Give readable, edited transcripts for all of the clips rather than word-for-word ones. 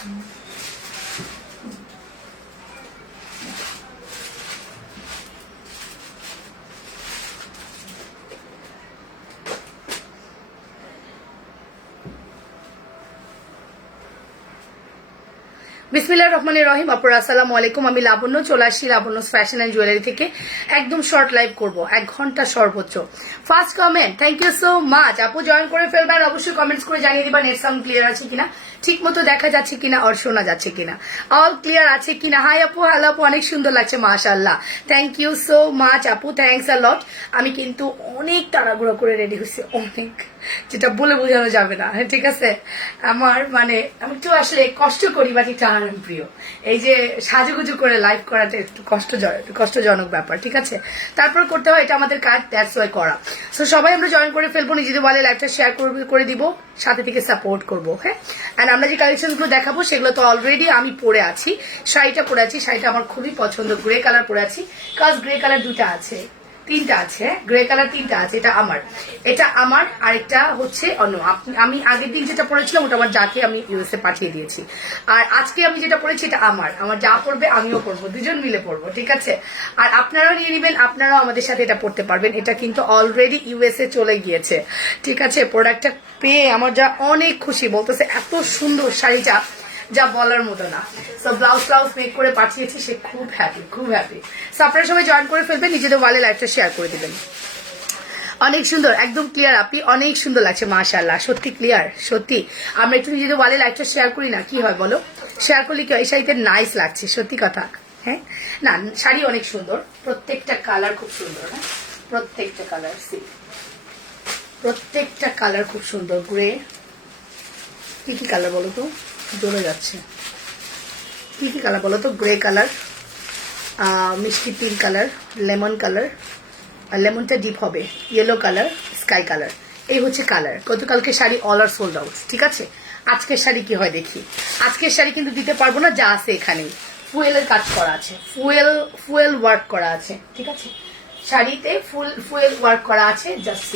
বিসমিল্লাহির রহমানির রহিম। আপুরা আসসালামু আলাইকুম। আমি লাবণ্য চলে আসছি লাবণ্য ফ্যাশন অ্যান্ড জুয়েলারি থেকে। একদম শর্ট লাইভ করব, 1 ঘন্টা সর্বোচ্চ। First comment, thank you so much. আপু জয়েন করে ফেলবেন, অবশ্যই কমেন্টস করে জানিয়ে দিবা নেট সাউন্ড ক্লিয়ার আছে কিনা, ঠিক মতো দেখা যাচ্ছে কিনা, আর শোনা যাচ্ছে কিনা, অল ক্লিয়ার আছে কিনা। হাই আপু, হ্যালো আপু, অনেক সুন্দর লাগছে মাশাআল্লাহ। থ্যাংক ইউ সো মাচ আপু, থ্যাংকস আ লট। আমি কিন্তু অনেক তাড়াহুড়ো করে রেডি হয়েছি, অনেক, যেটা বলে বোঝানো যাবে না। হ্যাঁ ঠিক আছে, আমার মানে আমি একটু আসলে কষ্ট করি, বাট এটা আরাম প্রিয়। এই যে সাজুগুজু করে লাইভ করাটা একটু কষ্টজনক ব্যাপার, ঠিক আছে, তারপর করতে হয়, এটা আমাদের কাজ, দ্যাটস ওয়াই করা। সো সবাই আমরা জয়েন করে ফেলবো, নিজেদের বলে লাইভটা শেয়ার করে দিব, সাথে থেকে সাপোর্ট করবো। হ্যাঁ, অ্যান্ড আমরা যে কালেকশনগুলো দেখাবো সেগুলো তো অলরেডি আমি পরে আছি। শাড়িটা পরে আছি, শাড়িটা আমার খুবই পছন্দ, গ্রে কালার পরে আছি, কাজ গ্রে কালার 2টা আছে, 3টা আছে, গ্রে কালার 3টা আছে। এটা আমার আরেকটা হচ্ছে অন্য। আমি আগের দিন যেটা পরেছিলাম ওটা আমার যাকে আমি ইউএসএ পাঠিয়ে দিয়েছি, আর আজকে আমি যেটা পরেছি এটা আমার যা পরবে আমিও পরবো, দুজন মিলে পরবো, ঠিক আছে। আর আপনারাও নিয়ে নেবেন, আপনারাও আমাদের সাথে এটা পরতে পারবেন। এটা কিন্তু অলরেডি ইউএসএ চলে গিয়েছে, ঠিক আছে। প্রোডাক্টটা পেয়ে আমার যা অনেক খুশি, বলতেছে এত সুন্দর শাড়িটা, যা বলার মতো না। সো ব্লাউজ মেক করে পাঠিয়েছি, সে খুব হ্যাপি, খুব হ্যাপি। সো আপনারা সবাই জয়েন করে ফেলবেন, নিজেদের ওয়ালে লাইভটা শেয়ার করে দিবেন। অনেক সুন্দর, একদম ক্লিয়ার, আপনি অনেক সুন্দর লাগছে মাশাআল্লাহ, সত্যি ক্লিয়ার, সত্যি। আমরা একটু নিজেদের ওয়ালে লাইভটা শেয়ার করি না, কি হয় বলো, শেয়ার করলে কি হয়, এই শাড়িতে নাইস লাগছে, সত্যি কথা। হ্যাঁ না, শাড়ি অনেক সুন্দর, প্রত্যেকটা কালার খুব সুন্দর। হ্যাঁ, প্রত্যেকটা কালার, প্রত্যেকটা কালার খুব সুন্দর। গ্রে, কি কালার বলো তো, জ্বলে যাচ্ছে, কি কালার বলো তো, গ্রে কালার, মিষ্টি পিঙ্ক কালার, লেমন কালার, আর লেমনটা ডিপ হবে, ইয়েলো কালার, স্কাই কালার, এই হচ্ছে কালার। গতকালকে sari all are sold out, ঠিক আছে। আজকের শাড়ি কি হয় দেখি। আজকের শাড়ি কিন্তু দিতে পারবো না, যা আছে এখানেই ফুয়েলের কাজ করা আছে, ফুয়েল ওয়ার্ক করা আছে, ঠিক আছে। শাড়িতে ফুয়েল ওয়ার্ক করা আছে, জাস্ট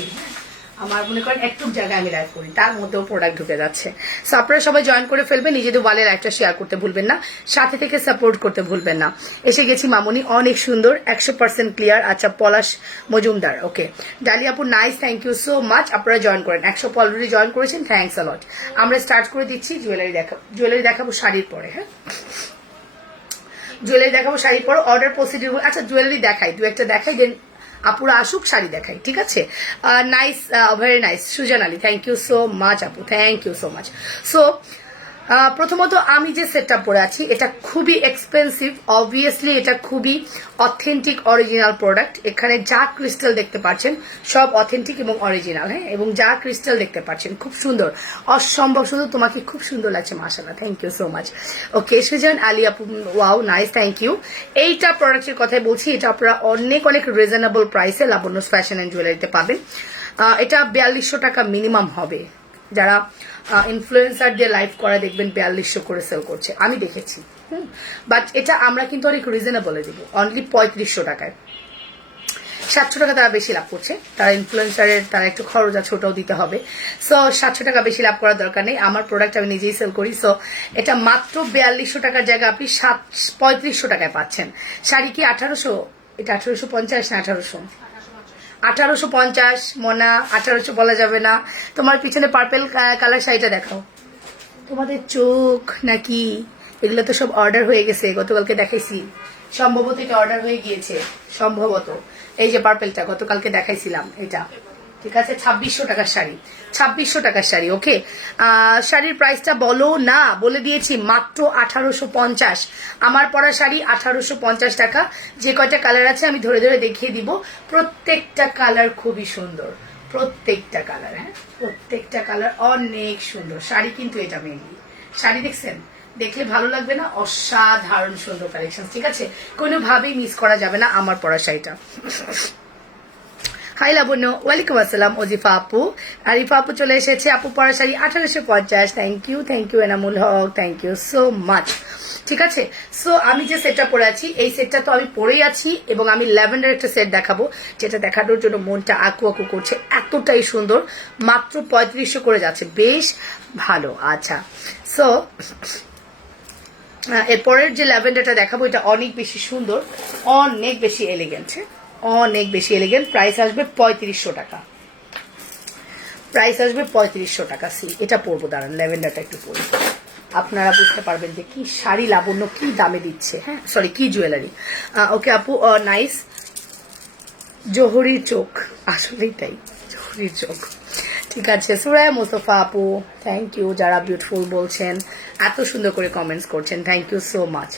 আমার মনে করেন একটু জায়গায় আমি লাইভ করি, তার মধ্যেও প্রোডাক্ট ঢুকে যাচ্ছে। সো আপনারা সবাই জয়েন করে ফেলবেন, নিজেদের ওয়ালে লাইভটা শেয়ার করতে ভুলবেন না, সাথে থেকে সাপোর্ট করতে ভুলবেন না। এসে গেছি মামুনি, অনেক সুন্দর, 100% ক্লিয়ার। আচ্ছা, পলাশ মজুমদার, ওকে। ডালি আপু nice, thank you so much. আপনারা জয়েন করেন, 100 অলরেডি জয়েন করেছেন, থ্যাংকস আ লট। আমরা স্টার্ট করে দিচ্ছি। জুয়েলারি দেখাবো শাড়ির পরে। হ্যাঁ, জুয়েলারি দেখাবো শাড়ির পরে, অর্ডার প্রসিডিউর। আচ্ছা, জুয়েলারি দেখাই, দু একটা দেখাই, দেন আপুরা আসুক, শাড়ি দেখাই, ঠিক আছে। Nice, very nice. Sujan Ali, thank you so much আপু, thank you so much. So প্রথমত আমি যে সেটটা পরে আছি এটা খুবই এক্সপেন্সিভ, অবভিয়াসলি এটা খুবই অথেন্টিক অরিজিনাল প্রোডাক্ট। এখানে যা ক্রিস্টাল দেখতে পাচ্ছেন সব অথেন্টিক এবং অরিজিনাল। হ্যাঁ, এবং যা ক্রিস্টাল দেখতে পাচ্ছেন খুব সুন্দর, অসম্ভব সুন্দর। তোমাকে খুব সুন্দর লাগছে মাশাআল্লাহ, thank you so much. Okay, Sujan Ali আপু, ওয়াও নাইস, থ্যাংক ইউ। এইটা প্রোডাক্টের কথাই বলছি, এটা আপনারা অনেক রিজনেবল প্রাইসে লাবণ্য ফ্যাশন অ্যান্ড জুয়েলারিতে পাবেন। এটা 4200 টাকা মিনিমাম হবে। যারা ইনফ্লুয়েন্সারদের লাইভ করা দেখবেন 4200 করে সেল করছে, আমি দেখেছি। বাট এটা আমরা কিন্তু অনেক রিজনেবলে দিব, অনলি 3500 টাকায়। 700 টাকা তারা বেশি লাভ করছে, তারা ইনফ্লুয়েন্সারের, তারা একটু খরচ আছে, ওটাও দিতে হবে। সো 700 টাকা বেশি লাভ করার দরকার নেই, আমার প্রোডাক্ট আমি নিজেই সেল করি। সো এটা মাত্র 4200 টাকার জায়গায় আপনি 3500 টাকায় পাচ্ছেন। শাড়ি কি 1800, এটা 1850 না 1850 মনা, 1800 বলা যাবে না। তোমার পিছনে পার্পেল কালার শাড়িটা দেখাও। তোমাদের চোখ নাকি, এগুলো তো সব অর্ডার হয়ে গেছে, গতকালকে দেখাইছি, সম্ভবত এটা অর্ডার হয়ে গিয়েছে, সম্ভবত। এই যে পার্পেলটা গতকালকে দেখাইছিলাম, এটা, ঠিক আছে। 2600 টাকার শাড়ি, 2600 টাকার শাড়ি, ওকে। শাড়ির প্রাইসটা বলো না, বলে দিয়েছি, মাত্র 1850। আমার পরা শাড়ি 1850 টাকা। যে কয়টা কালার আছে আমি ধরে ধরে দেখিয়ে দিব, প্রত্যেকটা কালার খুবই সুন্দর, প্রত্যেকটা কালার। হ্যাঁ, প্রত্যেকটা কালার অনেক সুন্দর। শাড়ি কিন্তু এটা মেনলি, শাড়ি দেখছেন, দেখলে ভালো লাগবে না, অসাধারণ সুন্দর কালেকশন, ঠিক আছে, কোনোভাবেই মিস করা যাবে না আমার পরা শাড়িটা। হাই লাবণ্য, ওয়ালাইকুম আসসালাম। অজিফা আপু, আরিফা আপু চলে এসেছে। আপু পরা sari 1850, thank you Enamul Haque, thank you so much, ঠিক আছে। সো আমি যে সেটটা পরে আছি, এই সেটটা তো আমি পরেই আছি, এবং আমি ল্যাভেন্ডার একটা সেট দেখাবো, যেটা দেখানোর জন্য মনটা আকু করছে, এতটাই সুন্দর। মাত্র 3500 করে যাচ্ছে, বেশ ভালো। আচ্ছা, সো এরপরের যে ল্যাভেন্ডারটা দেখাবো এটা অনেক বেশি সুন্দর, অনেক বেশি এলিগেন্ট, অনেক বেশি এলিগেন্ট। প্রাইস আসবে 3500 টাকা, প্রাইস আসবে 3500 টাকা। সি এটা পরবো, দাঁড়ান ল্যাভেন্ডারটা একটু পরবো, আপনারা বুঝতে পারবেন যে কি শাড়ি লাবণ্য কি দামে দিচ্ছে। হ্যাঁ সরি, কি জুয়েলারি। ওকে আপু, নাইস। জোহরির চোখ, আসলেই তাই, জোহরির চোখ। ঠিক আছে সুরায়া মোস্তফা আপু, থ্যাংক ইউ। যারা বিউটিফুল বলছেন, এত সুন্দর করে কমেন্টস করছেন, থ্যাংক ইউ সো মাচ।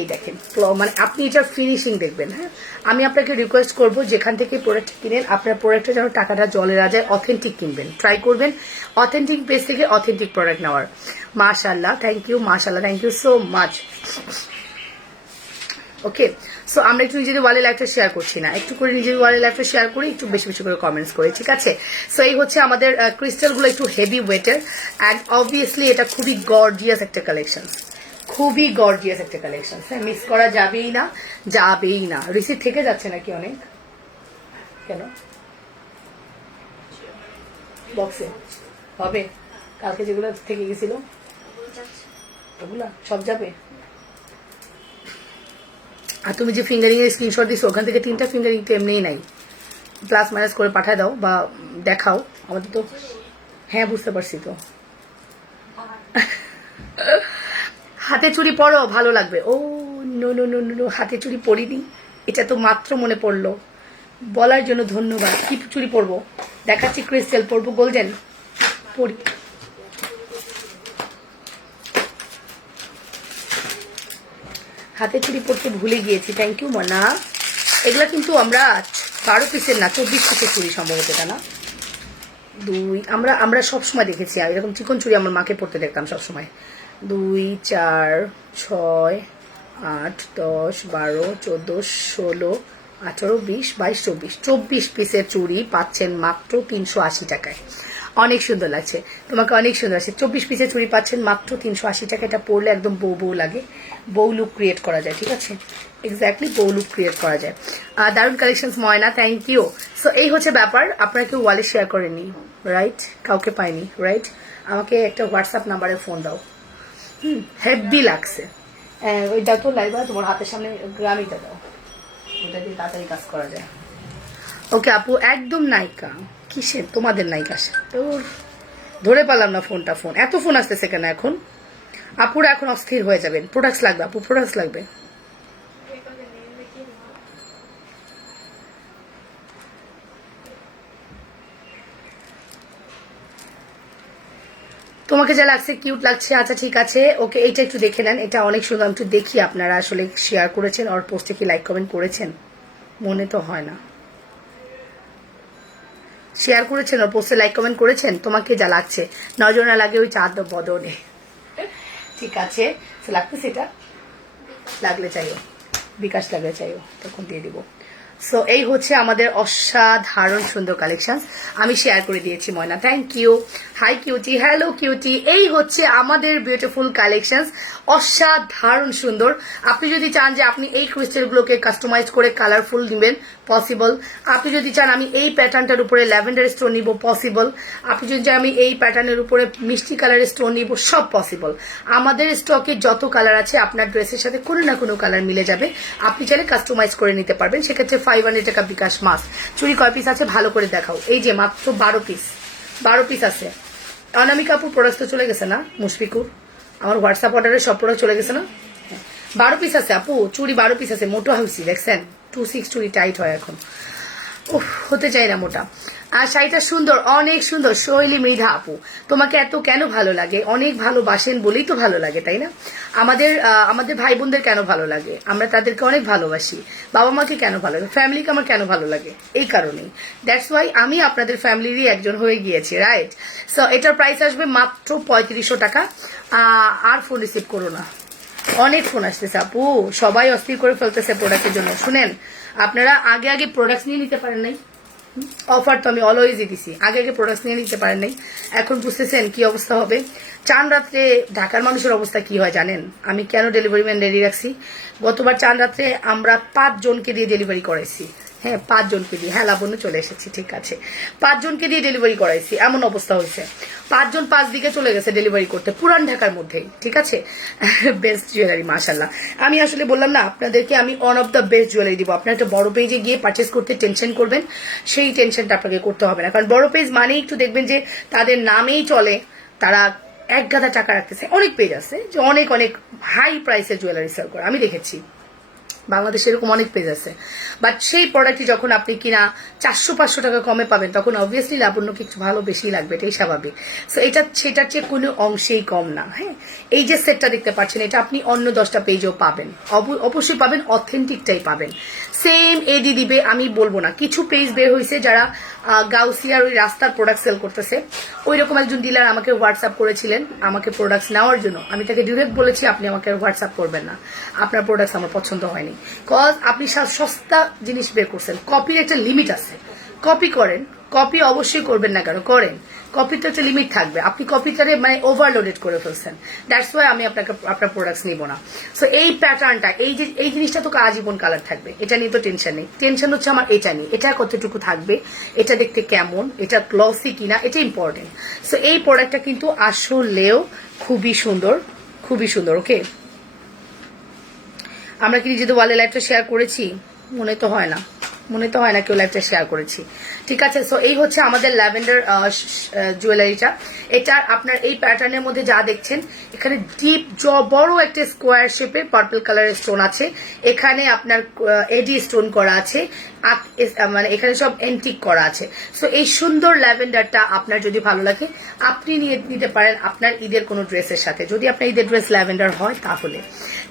এই দেখেন মানে আপনি এটার ফিনিশিং দেখবেন। হ্যাঁ আমি আপনাকে রিকোয়েস্ট করব যেখান থেকে প্রোডাক্ট কিনেন আপনার প্রোডাক্টে যেন টাকাটা জলে না যায়, অথেন্টিক কিনবেন, ট্রাই করবেন অথেন্টিক পেজ থেকে অথেন্টিক প্রোডাক্ট নেওয়ার। মাশাআল্লাহ, থ্যাংক ইউ, মাশাআল্লাহ, thank you so much. Okay so আমরা একটু নিজেদের ওয়ালে লাইফটা শেয়ার করছি না, একটু করে নিজের ওয়ালে লাইফটা শেয়ার করি, একটু বেশি বেশি করে কমেন্টস করি, ঠিক আছে। সো এই হচ্ছে আমাদের ক্রিস্টালগুলো একটু হেভি ওয়েটের, অ্যান্ড অবভিয়াসলি এটা খুবই গর্জিয়াস একটা কালেকশন, খুবই গর্জিয়াস একটা কালেকশন। হ্যাঁ মিস করা যাবেই না, যাবেই না। রিসিট থেকে যাচ্ছে নাকি অনেক, কেন বক্সে হবে? কালকে যেগুলো থেকে গেছিল ওগুলা সব যাবে। আর তুমি যে ফিঙ্গারিং এর স্ক্রিনশট দিছো ওখান থেকে 3টা ফিঙ্গারিং তো এমনিই নাই, প্লাস মাইনাস করে পাঠায় দাও বা দেখাও আমাদের তো। হ্যাঁ বুঝতে পারছি তো। হাতে চুড়ি পরো, ভালো লাগবে। ও নো নো নো নো, হাতে চুড়ি পরিনি, এটা তো মাত্র মনে পড়লো, বলার জন্য ধন্যবাদ। কি চুড়ি পরবো দেখাচ্ছি, ক্রিস্টাল পরবো, গোল্ডেন পরি। হাতে চুড়ি পরতে ভুলে গিয়েছি, থ্যাংক ইউ মনা। এগুলা কিন্তু আমরা 12 পিসের না 24 পিসের চুড়ি সম্ভবত, এটা না 2 আমরা সবসময় দেখেছি এরকম চিকন চুড়ি আমার মাকে পরতে দেখতাম সবসময়। 2 4 6 8 10 12 14 16 18 20 22 24 24 পিসের চুড়ি পাচ্ছেন মাত্র 380 টাকায়। অনেক সুন্দর লাগছে, তোমাকে অনেক সুন্দর লাগছে। 24 পিসের চুড়ি পাচ্ছেন মাত্র 380 টাকা। এটা পরলে একদম বউ বউ লাগে, বউ লুক ক্রিয়েট করা যায়, ঠিক আছে, এক্স্যাক্টলি বউ লুক ক্রিয়েট করা যায়। দারুণ collection Moyna, thank you. So এই হচ্ছে ব্যাপার, আপনারা কেউ ওয়ালে শেয়ার করেনি রাইট, কাউকে পাইনি রাইট, আমাকে একটা হোয়াটসঅ্যাপ নাম্বারে ফোন দাও। হেভি লাগছে ওই দাও তো লাইবা, তোমার হাতের সামনে গ্রামিটা দাও, ওটা দিয়ে তাড়াতাড়ি কাজ করা যায়। ওকে আপু, একদম নায়িকা কিসের, তোমাদের নায়িকা তোর ধরে পারলাম না ফোনটা, ফোন এত ফোন আসতেছে কেন এখন? আপুরা এখন অস্থির হয়ে যাবেন। প্রোডাক্টস লাগবে আপু, প্রোডাক্টস লাগবে। তোমাকে যা লাগছে কিউট লাগছে, আচ্ছা ঠিক আছে। ওকে এইটা একটু দেখে নেন, এটা অনেক সুন্দর। একটু দেখি আপনারা আসলে শেয়ার করেছেন আর পোস্টে কি লাইক কমেন্ট করেছেন, মনে তো হয় না। শেয়ার করেছেন আর পোস্টে লাইক কমেন্ট করেছেন। তোমাকে যা লাগছে, নজর না লাগে ওই চাঁদ বদনে, ঠিক আছে। লাগতেছে, এটা লাগলে চাইও, বিকাশ লাগলে চাইও, তখন দিয়ে দিব। সো এই হচ্ছে আমাদের অসাধারণ সুন্দর কালেকশন, আমি শেয়ার করে দিয়েছি Moyna, thank you. Hi cutie, hello cutie. এই হচ্ছে আমাদের বিউটিফুল কালেকশন, অসাধারণ সুন্দর। আপনি যদি চান যে আপনি এই ক্রিস্টালগুলোকে কাস্টমাইজ করে কালারফুল নেবেন, পসিবল। আপনি যদি চান আমি এই প্যাটার্নটার উপরে ল্যাভেন্ডার স্টোন নিব, পসিবল। আপনি যদি চান আমি এই প্যাটার্নের উপরে মিষ্টি কালারের স্টোন নিব, সব পসিবল। আমাদের স্টকে যত কালার আছে আপনার ড্রেসের সাথে কোনো না কোনো কালার মিলে যাবে, আপনি চাইলে কাস্টমাইজ করে নিতে পারবেন। সেক্ষেত্রে 500 টাকা বিকাশ মাস। চুড়ি কয় পিস আছে ভালো করে দেখাও। এই যে মাত্র 12 পিস, 12 পিস আছে। অনামিকা আপুর প্রোডাক্ট তো চলে গেছে না, মুশফিকুর আমার হোয়াটসঅ্যাপ অর্ডারে সব প্রোডাক্ট চলে গেছে না। 12 পিস আছে আপু, চুড়ি 12 পিস আছে। মোটো হয়েছি দেখছেন, 26 চুড়ি টাইট হয় এখন, হতে চাই না মোটা। আর শাড়িটা সুন্দর, অনেক সুন্দর। শৈলী মৃধা আপু, তোমাকে এত কেন ভালো লাগে? অনেক ভালোবাসেন বলেই তো ভালো লাগে, তাই না? আমাদের ভাই বোনদের কেন ভালো লাগে? আমরা তাদেরকে অনেক ভালোবাসি। বাবা মাকে কেন ভালো লাগে? ফ্যামিলিকে আমার কেন ভালো লাগে? এই কারণেই, দ্যাটস ওয়াই আমি আপনাদের ফ্যামিলিরই একজন হয়ে গিয়েছি, রাইট। সো এটার প্রাইস আসবে মাত্র 3500 টাকা। আর ফোন রিসিভ করো না, অনেক ফোন আসতেছে আপু, সবাই অস্থির করে ফেলতেছে প্রোডাক্টের জন্য। শুনেন, আপনারা আগে আগে প্রোডাক্ট নিয়ে নিতে পারেন নাই, অফার তো আমি অলওয়েজই দিছি, আগে আগে প্রোডাক্ট নিয়ে নিতে পারেন নাই, এখন বুঝতেছেন কি অবস্থা হবে। চান রাত্রে ঢাকার মানুষের অবস্থা কি হয় জানেন? আমি কেন ডেলিভারি ম্যান রেডি রাখছি? গতবার চান রাত্রে আমরা 5 জনকে দিয়ে ডেলিভারি করাইছি, হ্যাঁ 5 জনকে দিয়ে, হ্যাঁ লাবণ্য চলে এসেছি, ঠিক আছে 5 জনকে দিয়ে ডেলিভারি করাইছি, এমন অবস্থা হয়েছে 5 জন 5 দিকে চলে গেছে ডেলিভারি করতে, পুরান ঢাকার মধ্যেই, ঠিক আছে। বেস্ট জুয়েলারি মাশাল্লাহ। আমি আসলে বললাম না আপনাদেরকে, আমি one of the best jewellery দিব। আপনার একটা বড় পেজে গিয়ে পারচেস করতে টেনশন করবেন, সেই টেনশনটা আপনাকে করতে হবে না, কারণ বড় পেজ মানেই একটু দেখবেন যে তাদের নামেই চলে, তারা এক গাদা টাকা রাখতেছে। অনেক পেজ আছে যে অনেক অনেক হাই প্রাইসের জুয়েলারি সেল করে, আমি দেখেছি বাংলাদেশে এরকম অনেক পেজ আছে, বাট সেই প্রোডাক্টটি যখন আপনি কিনা 400-500 টাকা কমে পাবেন, তখন অবভিয়াসলি লাবণ্যকে একটু ভালো বেশি লাগবে, এটাই স্বাভাবিক। সো এটা সেটার চেয়ে কোনো অংশেই কম না। হ্যাঁ, এই যে সেটটা দেখতে পাচ্ছেন, এটা আপনি অন্য 10টা পেজেও পাবেন, অবশ্যই পাবেন, অথেন্টিকটাই পাবেন। সেম এডি দিবে আমি বলবো না, কিছু পেজ বের হয়েছে যারা গাউসিয়ার ওই রাস্তার প্রোডাক্ট সেল করতেছে। ওই রকম একজন ডিলার আমাকে হোয়াটসঅ্যাপ করেছিলেন আমাকে প্রোডাক্টস নেওয়ার জন্য, আমি তাকে ডিরেক্ট বলেছি আপনি আমাকে হোয়াটসঅ্যাপ করবেন না, আপনার প্রোডাক্টস আমার পছন্দ হয়নি, কজ আপনি সস্তা জিনিস বের করছেন। কপির একটা লিমিট আছে, কপি করেন, কপি অবশ্যই করবেন না কেন, করেন, কপির তো একটা লিমিট থাকবে, আপনি কপিটারে মানে ওভারলোডেড করে ফেলছেন, দ্যাটস ওয়াই আমি আপনার প্রোডাক্টস নিব না। সো এই প্যাটার্নটা, এই জিনিসটা তো আজীবন কালার থাকবে, এটা নিয়ে তো টেনশন নেই। টেনশন হচ্ছে আমার এটা নিয়ে, এটা কতটুকু থাকবে, এটা দেখতে কেমন, এটা গ্লসি কিনা, এটা ইম্পর্টেন্ট। সো এই প্রোডাক্টটা কিন্তু আসলেও খুবই সুন্দর, খুবই সুন্দর। ওকে, আমরা কি নিজেদের ওয়ালে লাইভটা শেয়ার করেছি? মনে তো হয় না, মনে তো হয় না কেউ লাইভটা শেয়ার করেছি, ঠিক আছে। সো এই হচ্ছে আমাদের ল্যাভেন্ডার জুয়েলারিটা। এটা আপনার এই প্যাটার্নের মধ্যে যা দেখছেন, এখানে ডিপ বড় একটা স্কোয়ার শেপের পার্পল কালারের স্টোন আছে, এখানে আপনার এডি স্টোন করা আছে, মানে এখানে সব এন্টিক করা আছে। সো এই সুন্দর ল্যাভেন্ডারটা আপনার যদি ভালো লাগে, আপনি নিয়ে নিতে পারেন আপনার ঈদের কোনো ড্রেসের সাথে, যদি আপনার ঈদের ড্রেস ল্যাভেন্ডার হয় তাহলে,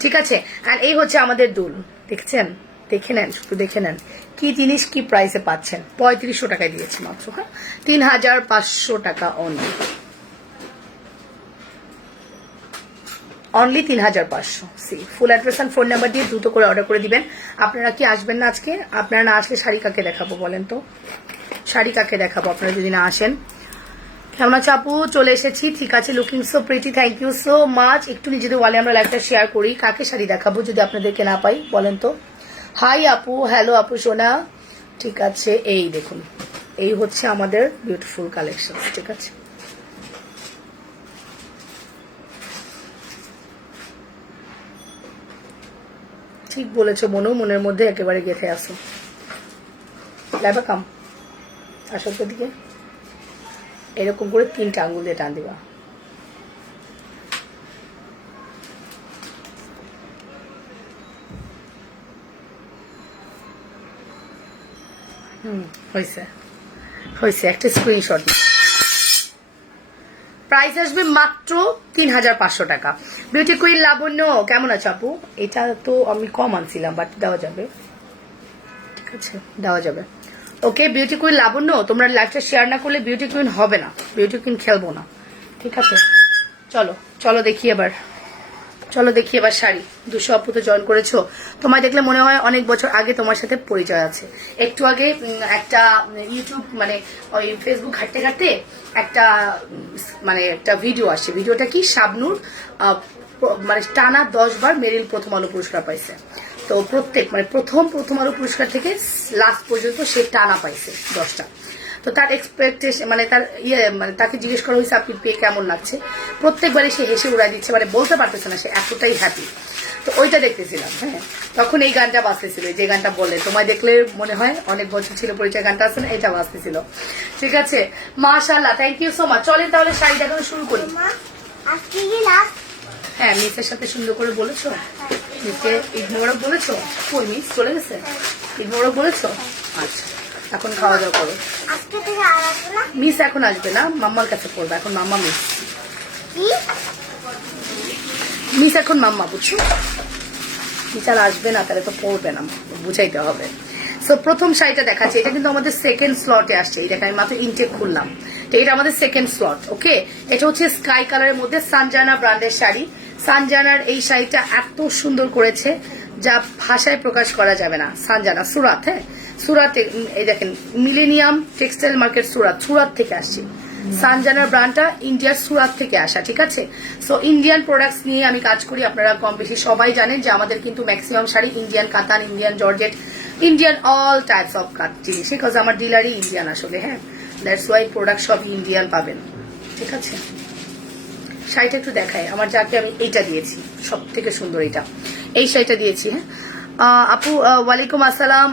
ঠিক আছে। আর এই হচ্ছে আমাদের দুল, দেখছেন, দেখে নেন, শুধু দেখে নেন কি জিনিস, কি প্রাইসে পাচ্ছেন। 3500 টাকায় দিয়েছি মাত্র, হ্যাঁ 3500 টাকা অনলি, অনলি 3500। সি full address and phone number দিয়ে দ্রুত করে অর্ডার করে দিবেন। আপনারা কি আসবেন না আজকে? আপনারা না আসলে শাড়ি কাকে দেখাবো বলেন তো, শাড়ি কাকে দেখাবো আপনারা যদি না আসেন? কেমন আছো আপু? চলে এসেছি, ঠিক আছে, looking so pretty, thank you so much. একটু নিজেদের ওয়ালে আমরা লাইভটা শেয়ার করি, কাকে শাড়ি দেখাবো যদি আপনাদেরকে না পাই বলেন তো। হাই আপু, হ্যালো আপু সোনা, ঠিক আছে। এই দেখুন, এই হচ্ছে আমাদের বিউটিফুল কালেকশন, ঠিক আছে। ঠিক বলেছো মনু, মনের মধ্যে একেবারে গেঁথে আসো। লাইবা কাম আসল দিকে এরকম করে 3টা আঙ্গুল দিয়ে টান দিবা। হয়েছে হয়েছে, একটা স্ক্রিনশট। প্রাইস আসবে মাত্র 3500 টাকা। বিউটি কুইন লাবণ্য কেমন আছো আপু? এটা তো আমি কম আনছিলাম, বাট দেওয়া যাবে, ঠিক আছে, দেওয়া যাবে। ওকে বিউটি কুইন লাবণ্য, তোমরা লাইভটা শেয়ার না করলে বিউটি কুইন হবে না, বিউটি কুইন খেলবো না, ঠিক আছে। চলো চলো দেখি এবার, চলো দেখি এবার শাড়ি। 200 আপু তো জয়েন করেছো, তোমায় দেখলে মনে হয় অনেক বছর আগে তোমার সাথে পরিচয় আছে। একটু আগে একটা ইউটিউব মানে ওই ফেসবুক ঘাটতে ঘাটতে একটা মানে একটা ভিডিও আসছে, ভিডিওটা কি শাবনূর মানে টানা 10 বার মেরিল প্রথম আলো পুরস্কার পাইছে। তো প্রত্যেক মানে প্রথম আলো পুরস্কার থেকে লাস্ট পর্যন্ত সে টানা পাইছে 10টা। তো তার এক্সপেকটেশন মানে তার মানে তাকে জিজ্ঞেস করা হয়েছে আপনি পেয়ে কেমন লাগছে, প্রত্যেকবারই সে হেসে উড়াই দিচ্ছে, মানে বলতে পারতেছে না সে এতটাই হ্যাপি। তো ওইটা দেখতেছিলাম, হ্যাঁ তখন এই গানটা বাজতেছিল, যে গানটা বললে তোমায় দেখলে মনে হয় অনেক বছর ছিল পরিচয়, গানটা আছে না, এটা বাজতেছিল, ঠিক আছে। মাশাআল্লাহ, থ্যাংক ইউ সো মাচ। চলেন তাহলে শাড়ি দেখানো শুরু করি। হ্যাঁ মিসের সাথে সুন্দর করে বলেছো, মিসকে ঈদ মোবারক বলেছো? কই মিস চলে গেছে? ঈদ মোবারক বলেছো? আচ্ছা এখন খাওয়া দাওয়া করো। মিস এখন আসবে না, মাম্মার কাছে পড়বে এখন, মাম্মা মিস, মিস এখন মাম্মা, বুঝছো? মিস আর আসবে না, তাহলে তো পড়বে না, বুঝাইতে হবে। সো প্রথম শাড়িটা দেখাচ্ছি, এটা কিন্তু আমাদের সেকেন্ড স্লটে আসছে, এই দেখেন আমি মাত্র ইনটেক খুললাম, তো এটা আমাদের সেকেন্ড স্লট। ওকে, এটা হচ্ছে স্কাই কালারের মধ্যে সানজানা ব্র্যান্ডের শাড়ি। সানজানার এই শাড়িটা এত সুন্দর করেছে যা ভাষায় প্রকাশ করা যাবে না। সানজানা সুরাত, হ্যাঁ সুরাতে, এই দেখেন মিলেনিয়াম টেক্সটাইল মার্কেট সুরাত থেকে আসছে। সানজানার ব্র্যান্ডটা ইন্ডিয়ার সুরাত থেকে আসা, ঠিক আছে। সো ইন্ডিয়ান প্রোডাক্টস নিয়ে আমি কাজ করি, আপনারা কম বেশি সবাই জানেন যে আমাদের কিন্তু ম্যাক্সিমাম শাড়ি ইন্ডিয়ান কাতান, Indian georgette, Indian all types of কাট জিনিস, বিকজ আমার ডিলারই ইন্ডিয়ান আসলে। হ্যাঁ, দ্যাটস ওয়াই প্রোডাক্ট সব ইন্ডিয়ান পাবেন। ঠিক আছে, শাড়িটা একটু দেখায় আমার, যাকে আমি এইটা দিয়েছি সব থেকে সুন্দর, এই শাড়িটা দিয়েছি। হ্যাঁ আপু ওয়ালাইকুম আসসালাম,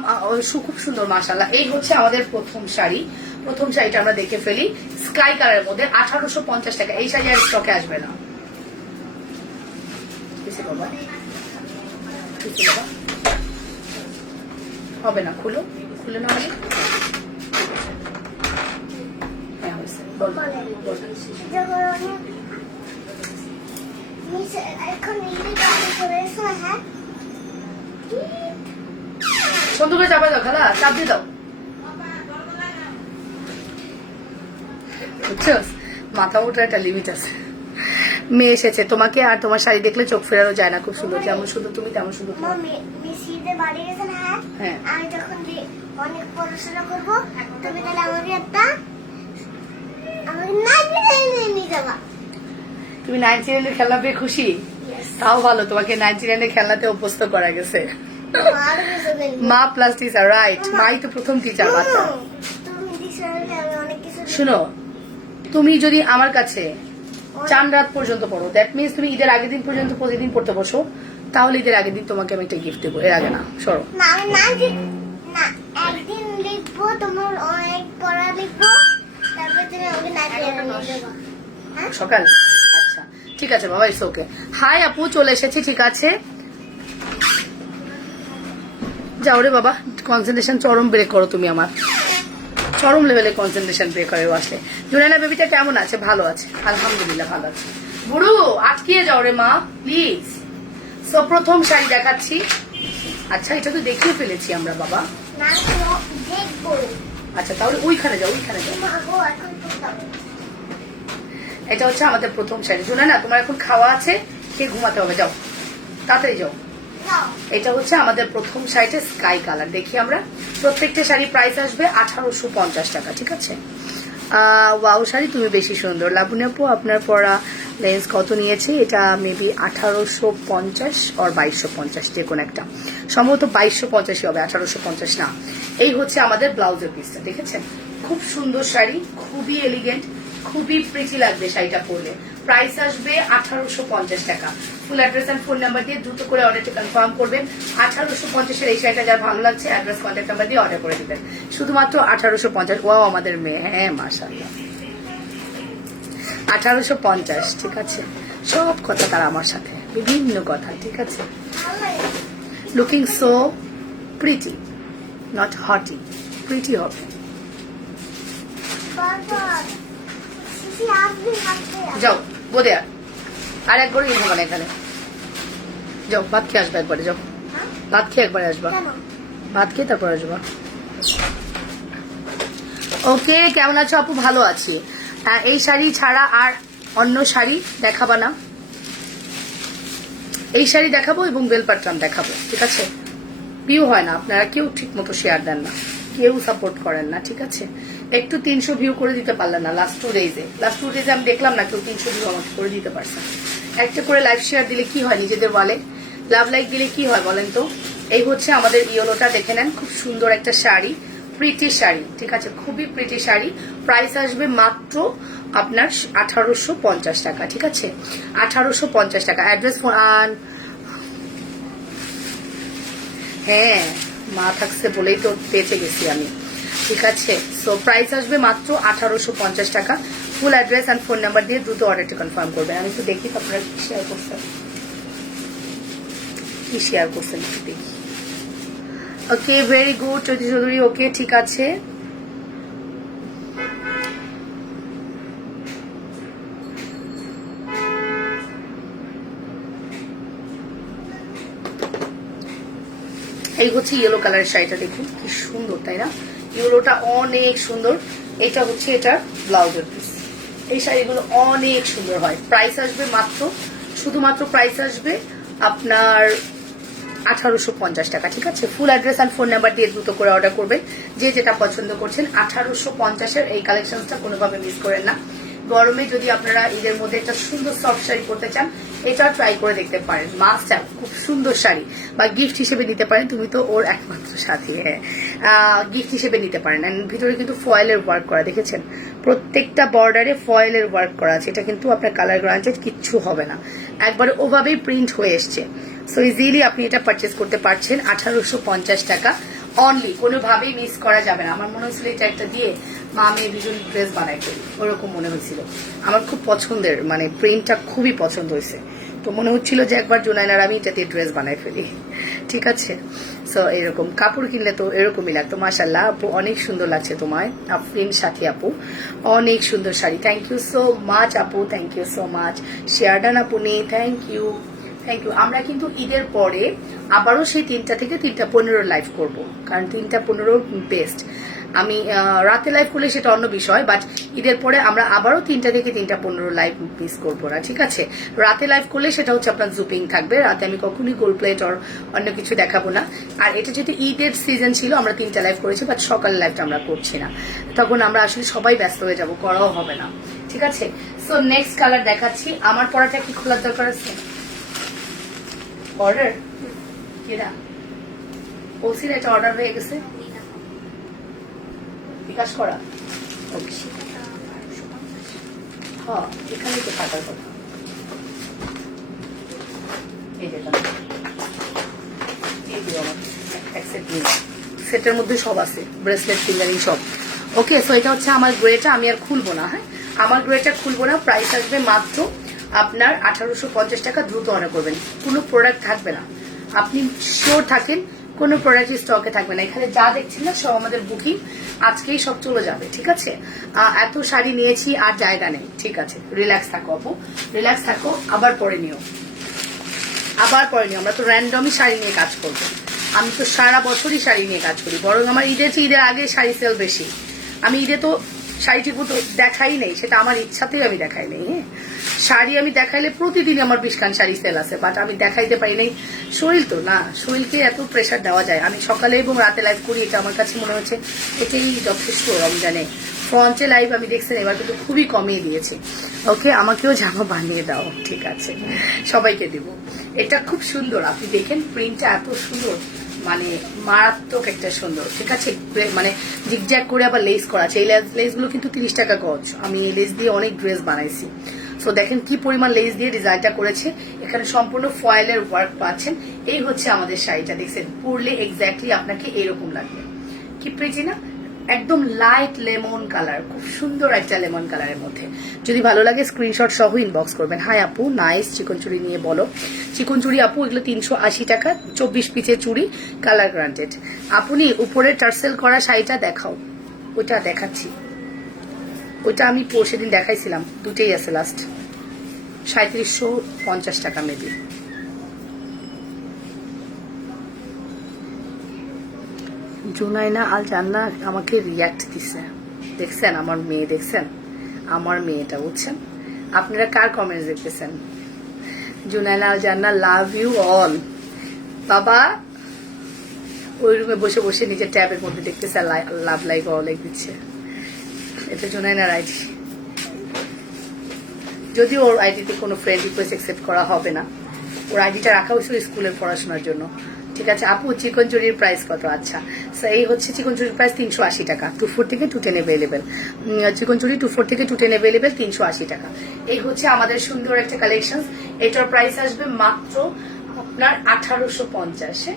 খুব সুন্দর মাশাআল্লাহ। এই হচ্ছে আমাদের প্রথম শাড়ি। প্রথম শাড়িটা আমরা দেখে ফেলি, স্কাই কালারের মধ্যে 1850 টাকা। এই শাড়ি আর স্টকে আসবে না। বাবা হবে না, খুলো খুলে না মানে সুন্দর করে চাপা দাও, খালা চাপ দিয়ে দাও, বুঝছো? মাথা ওঠার একটা লিমিট আছে। মেয়ে এসেছে, তোমাকে আর তোমার শাড়ি দেখলে চোখ ফেরানো যায় না, খুব সুন্দর। যেমন সুন্দর তুমি তেমন সুন্দর। হ্যাঁ, আমি যখন অনেক পড়াশোনা করবো তুমি তাহলে আমাকে একটা নিয়ে যাবা। তুমি 99 খেলনা পেয়ে খুশি? তাও ভালো, তোমাকে 99 খেলনাতে অভ্যস্ত করা গেছে। মা প্লাস টিচার, রাইট? মাই তো প্রথম টিচার বাচ্চা। শুনো, তুমি যদি আমার কাছে চান রাত পর্যন্ত পড়ো, দ্যাট মিনস তুমি ঈদের আগের দিন পর্যন্ত প্রতিদিন পড়তে বসো, তাহলে ঈদের আগের দিন তোমাকে আমি একটা গিফট দেবো। এর আগে না, সরো। একদিন লিখবো, তোমার অনেক পড়া লিখবো, তারপর তুমি আমাকে সকাল। আচ্ছা ঠিক আছে বাবা, ইটস ওকে। হাই আপু, চলে এসেছি। ঠিক আছে, যাও রে বাবা, কনসেন্ট্রেশন চরম ব্রেক করো তুমি, আমার চরম লেভেলে কনসেন্ট্রেশন ব্রেক করে আসলে। জুনানা বেবিটা কেমন আছে? ভালো আছে আলহামদুলিল্লাহ, ভালো আছে। বুড়ু আটকিয়ে যাও রে মা, প্লিজ। সো প্রথম শাড়ি দেখাচ্ছি। আচ্ছা, এটা তো দেখিয়ে ফেলেছি আমরা বাবা। আচ্ছা তাহলে ওইখানে যাও, ওইখানে যাও। এটা হচ্ছে আমাদের প্রথম শাড়ি। জুনানা তোমার এখন খাওয়া আছে, খেয়ে ঘুমাতে হবে, যাও তাড়াতাড়ি যাও। এটা হচ্ছে আমাদের প্রথম শাড়িটা, স্কাই কালার। দেখি আমরা, প্রত্যেকটা শাড়ি প্রাইস আসবে 1850 টাকা। ঠিক আছে, ওয়াও শাড়ি তুমি বেশি সুন্দর। লাবণী আপু আপনার পরা লেন্স কত নিয়েছে? এটা মেবি 1850 আর 2250, যে কোনো একটা, সম্ভবত 2250 হবে, 1850 না। এই হচ্ছে আমাদের ব্লাউজের পিসটা, দেখেছেন? খুব সুন্দর শাড়ি, খুবই এলিগেন্ট, খুবই প্রিটি লাগবে শাড়িটা পরলে। প্রাইস আসবে 1850 টাকা। Full address and phone number দিয়ে দ্রুত করে অর্ডারটি কনফার্ম করবেন। 1850-এর এই শাড়িটা যার ভালো লাগছে অ্যাড্রেস কন্ট্যাক্ট নাম্বার দিয়ে অর্ডার করে দিবেন, শুধুমাত্র 1850। ওয়াও আমাদের মেয়ে, হ্যাঁ মাশাআল্লাহ, 1850। ঠিক আছে, সব কথা তার আমার সাথে, বিভিন্ন কথা। ঠিক আছে, looking so pretty, not হটি, pretty হবে। যাও বোধে, আর একবারই হবে না এখানে, যাও ভাত খেয়ে আসবে একবারে, যাও ভাত খেয়ে একবারে আসবা, ভাত খেয়ে তারপর আসবা। ওকে, কেমন আছো আপু? ভালো আছি। এই শাড়ি ছাড়া আর অন্য শাড়ি দেখাবা না? এই শাড়ি দেখাবো এবং বেলপাট্রাম দেখাবো। ঠিক আছে, ভিউ হয় না, আপনারা কেউ ঠিক মতো শেয়ার দেন না, কেউ সাপোর্ট করেন না। ঠিক আছে, একটু 300 ভিউ করে দিতে পারলেন না লাস্ট 2 ডেজে। লাস্ট 2 ডেজে আমি দেখলাম না কেউ 300 ভিউ আমাকে করে দিতে পারছে। একটা করে লাইভ শেয়ার দিলে কি হয়, নিজেদের ওয়ালে লাভ লাইক দিলে কি হয় বলেন তো? এই হচ্ছে আমাদের ইয়েলোটা, দেখে নেন, খুব সুন্দর একটা শাড়ি, প্রিটি শাড়ি। ঠিক আছে, খুবই প্রিটি শাড়ি। প্রাইস আসবে মাত্র আপনার 1850 টাকা। ঠিক আছে, 1850 টাকা। অ্যাড্রেস হ্যাঁ, মা থাকছে বলেই তো বেঁচে গেছি আমি। ঠিক আছে, সো প্রাইস আসবে মাত্র 1850 টাকা। Full address and phone number দিয়ে দ্রুত অর্ডারটি কনফার্ম করবেন। আমি একটু দেখি আপনারা কি শেয়ার করছেন, কি শেয়ার করছেন একটু দেখি। ওকে, ভেরি গুড চৈতি চৌধুরী। ওকে, ঠিক আছে। এই হচ্ছে ইয়েলো কালারের শাড়িটা, দেখুন কি সুন্দর, তাই না? ইয়েলোটা অনেক সুন্দর। এটা হচ্ছে এটার ব্লাউজের পিস। এই শাড়িগুলো অনেক সুন্দর হয়। প্রাইস আসবে মাত্র, শুধুমাত্র প্রাইস আসবে আপনার 1850 টাকা। ঠিক আছে, ফুল অ্যাড্রেস অ্যান্ড ফোন নাম্বার দিয়ে দ্রুত করে অর্ডার করবেন, যে যেটা পছন্দ করছেন। 1850-এর এই কালেকশনটা কোনোভাবে মিস করেন না। গরমে যদি আপনারা ঈদের মধ্যে একটা সুন্দর সফট শাড়ি পরতে চান, এটাও ট্রাই করে দেখতে পারেন। মাস্ট হ্যাভ, খুব সুন্দর শাড়ি, বা গিফট হিসেবে নিতে পারেন। তুমি তো ওর একমাত্র সাথী, হ্যাঁ, গিফট হিসেবে নিতে পারেন। অ্যান্ড ভিতরে কিন্তু ফয়েলের ওয়ার্ক করা, দেখেছেন প্রত্যেকটা বর্ডারে ফয়েলের ওয়ার্ক করা আছে। এটা কিন্তু আপনার কালার গ্রান্টেড কিচ্ছু হবে না, একবারে ওভাবেই প্রিন্ট হয়ে এসছে। সো ইজিলি আপনি এটা পারচেস করতে পারছেন 1850 টাকা অনলি, কোনোভাবেই মিস করা যাবে না। আমার মনে হচ্ছিল এটা একটা দিয়ে মা মেয়ে দুজন ড্রেস বানাই করি, ওরকম মনে হয়েছিল। আমার খুব পছন্দের, মানে প্রিন্টটা খুবই পছন্দ হয়েছে, তো মনে হচ্ছিল যে একবার জুনাইনার আমি এটা দিয়ে ড্রেস বানাই ফেলি, ঠিক আছে। সো এরকম কাপড় কিনলে তো এরকমই লাগতো। মাশাল্লাহ আপু, অনেক সুন্দর লাগছে তোমায়। আফরিন সাথী আপু, অনেক সুন্দর sari, thank you so much আপু, thank you so much. Share done আপু নেই, থ্যাংক ইউ, থ্যাংক ইউ। আমরা কিন্তু ঈদের পরে আবারও সেই 3টা থেকে 3টা 15 লাইভ করব, কারণ 3টা 15 বেস্ট। আমি রাতে লাইভ করলে সেটা অন্য বিষয়, বাট ঈদের পরে আমরা আবারও 3টা থেকে 3টা 15 লাইভ মিস করবো না, ঠিক আছে। রাতে লাইভ করলে সেটা হচ্ছে আপনার জুপিং থাকবে, রাতে আমি কখনোই গোল্ড প্লেট আর অন্য কিছু দেখাবো না। আর এটা যেহেতু ঈদের সিজন ছিল, আমরা 3টা লাইভ করেছি, বাট সকালের লাইভটা আমরা করছি না, তখন আমরা আসলে সবাই ব্যস্ত হয়ে যাব, করাও হবে না, ঠিক আছে। সো নেক্সট কালার দেখাচ্ছি। আমার পরাটা কি খোলার দরকার আছে? অর্ডার কেরা বলছি না, এটা অর্ডার হয়ে গেছে, বিকাশ করা। হ্যাঁ, এখানেই তো থাকার কথা। এই যেটা এই দিও আমার এক সেট নিয়ে, সেটের মধ্যে সব আছে, ব্রেসলেট, ফিঙ্গারিং সব। ওকে, সো এটা হচ্ছে আমার গ্রেটা, আমি আর খুলবো না, হ্যাঁ আমার গ্রেটা খুলবো না। প্রাইস আসবে মাত্র আপনার 1850 টাকা। দ্রুত অর্ডার করবেন, কোনো প্রোডাক্ট থাকবে না, আপনি শিওর থাকেন কোনো প্রোডাক্ট স্টকে থাকবে না। এখানে যা দেখছেন না সব আমাদের বুকিং, আজকেই সব চলে যাবে, ঠিক আছে। এত শাড়ি নিয়েছি আর জায়গা নেই, ঠিক আছে। রিল্যাক্স থাকো আপু, রিল্যাক্স থাকো, আবার পরে নিও, আবার পরে নিও। আমরা তো র্যান্ডমই শাড়ি নিয়ে কাজ করবো, আমি তো সারা বছরই শাড়ি নিয়ে কাজ করি, বরং আমার ঈদের আগে শাড়ি সেল বেশি। আমি ঈদে তো শাড়ি ঠিক মতো দেখাই নেই, সেটা আমার ইচ্ছাতেই আমি দেখাই নেই। হ্যাঁ, শাড়ি আমি দেখাইলে প্রতিদিন আমার 20 খান শাড়ি সেল আছে, বাট আমি দেখাইতে পারি নাই। শরীর তো না, শরীরকে এত প্রেশার দেওয়া যায়। আমি সকালে এবং রাতে লাইভ করি, এটা আমার কাছে মনে হচ্ছে এটাই যথেষ্ট রমজানে। ফ্রন্টে লাইভ আমি দেখছেন এবার কিন্তু খুবই কমিয়ে দিয়েছি। ওকে, আমাকেও জামা বানিয়ে দাও, ঠিক আছে, সবাইকে দেবো। এটা খুব সুন্দর, আপনি দেখেন প্রিন্টটা এত সুন্দর, মানে মারাত্মক একটা সুন্দর, ঠিক আছে। মানে জিগজ্যাগ করে আবার লেস করা আছে। এই লেসগুলো কিন্তু 30 টাকা গজ। আমি এই লেস দিয়ে অনেক ড্রেস বানাইছি। সো দেখেন কি পরিমাণ লেস দিয়ে ডিজাইনটা করেছে। এখানে সম্পূর্ণ ফয়েলের ওয়ার্ক পাচ্ছেন। এই হচ্ছে আমাদের শাড়িটা, দেখছেন পরলে এক্স্যাক্টলি আপনাকে এরকম লাগবে। কি প্রিটি না, একদম লাইট লেমন কালার, খুব সুন্দর একটা লেমন কালারের মধ্যে। যদি ভালো লাগে স্ক্রিনশট সহ ইনবক্স করবেন। হাই আপু, নাইস চিকন চুড়ি নিয়ে বলো। চিকন চুড়ি আপু, এগুলো 380 টাকা, 24 পিসের চুড়ি, কালার গ্রান্টেড। আপনি উপরে টার্সেল করা শাড়িটা দেখাও, ওইটা দেখাচ্ছি। ওইটা আমি সেদিন দেখাইছিলাম, দুটেই আছে লাস্ট, 3750 টাকা মেবি। জুনাইনা আল জান্না আমাকে রিয়াক্ট দিছে, দেখছেন আমার মেয়ে, দেখছেন আমার মেয়েটা, বুঝছেন। আপনারা কার কমেন্টস দেখতেছেন? জুনাইনা আল জান্না, লাভ ইউ অল। বাবা ওই রুমে বসে বসে নিজের ট্যাবের মধ্যে দেখতেছে, লাভ লাইক অল দিচ্ছে। এটা জুনাইনার আইডি, যদিও ওর আইডিতে কোনো ফ্রেন্ড রিকোয়েস্ট অ্যাকসেপ্ট করা হবে না। ওর আইডিটা রাখা হয়েছিল স্কুলের পড়াশোনার জন্য, ঠিক আছে। আপু চিকন চুরির প্রাইস কত? আচ্ছা, এই হচ্ছে চিকন চুরির প্রাইস 380 টাকা, 24 থেকে 210 অ্যাভেলেবেল। চিকন চুরি 24 থেকে 210 অ্যাভেলেবেল, 380 টাকা। এই হচ্ছে আমাদের সুন্দর একটা কালেকশন। এটার প্রাইস আসবে মাত্র আপনার 1850।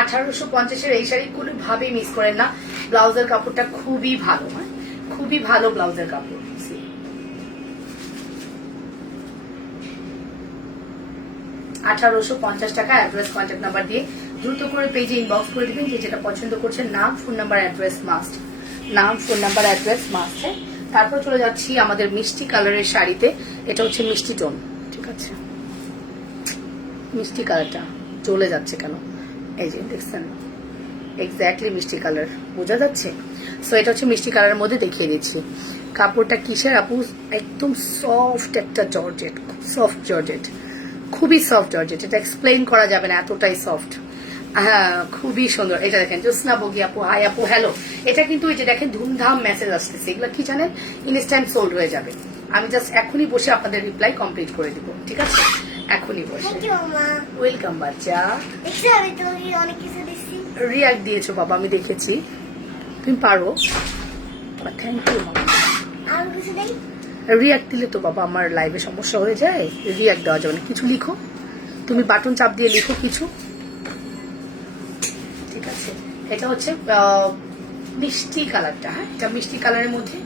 1850-এর এই শাড়ি কোনোভাবেই মিস করেন না। ব্লাউজের কাপড়টা খুবই ভালো, হয় খুবই ভালো ব্লাউজের কাপড়। 1850 টাকা। অ্যাড্রেস কন্ট্যাক্ট নাম্বার দিয়ে দ্রুত করে পেজে ইনবক্স করে দিবেন, যে যেটা পছন্দ করছেন। নাম, ফোন নাম্বার, অ্যাড্রেস মাস্ট, নাম, ফোন নাম্বার, অ্যাড্রেস মাস্ট। তারপর চলে যাচ্ছি আমাদের মিষ্টি কালারের শাড়িতে। এটা হচ্ছে মিষ্টি টোন, ঠিক আছে। মিষ্টি কালারটা চলে যাচ্ছে কেন, এই যে দেখছেন, এক্স্যাক্টলি মিষ্টি কালার, বোঝা যাচ্ছে। সো এটা হচ্ছে মিষ্টি কালারের মধ্যে দেখিয়ে দিচ্ছি। কাপড়টা কিসের আপু? একদম সফট একটা জর্জেট, সফট জর্জেট, খুবই সফট জর্জেট। এটা এক্সপ্লেইন করা যাবে না, এতটাই সফট। হ্যাঁ, খুবই সুন্দর। এটা দেখেন জ্যোৎস্না বগি আপু, হাই আপু, হ্যালো। এটা কিন্তু এই যে দেখেন ধুমধাম মেসেজ আসতেছে, এগুলো কি জানেন, ইনস্ট্যান্ট সোল্ড হয়ে যাবে। আমি জাস্ট এখনই বসে আপনাদের রিপ্লাই কমপ্লিট করে দিব, ঠিক আছে? এখনই বসে। থ্যাংক ইউ মা। ওয়েলকাম বাচ্চা। দেখছো আমি তোমাকে অনেক কিছু দিচ্ছি। রিয়াক্ট দিয়েছো বাবা, আমি দেখেছি, তুমি পারো। থ্যাংক ইউ বাবা। আর কিছু দেই? রিয়াক্ট দিলে তো বাবা আমার লাইভে সমস্যা হয়ে যায়, রিয়াক্ট দেওয়া যাবে না। কিছু লিখো, তুমি বাটন চাপ দিয়ে লিখো কিছু, ঠিক আছে? এটা হচ্ছে মিষ্টি কালারটা, হ্যাঁ এটা মিষ্টি কালারের মধ্যে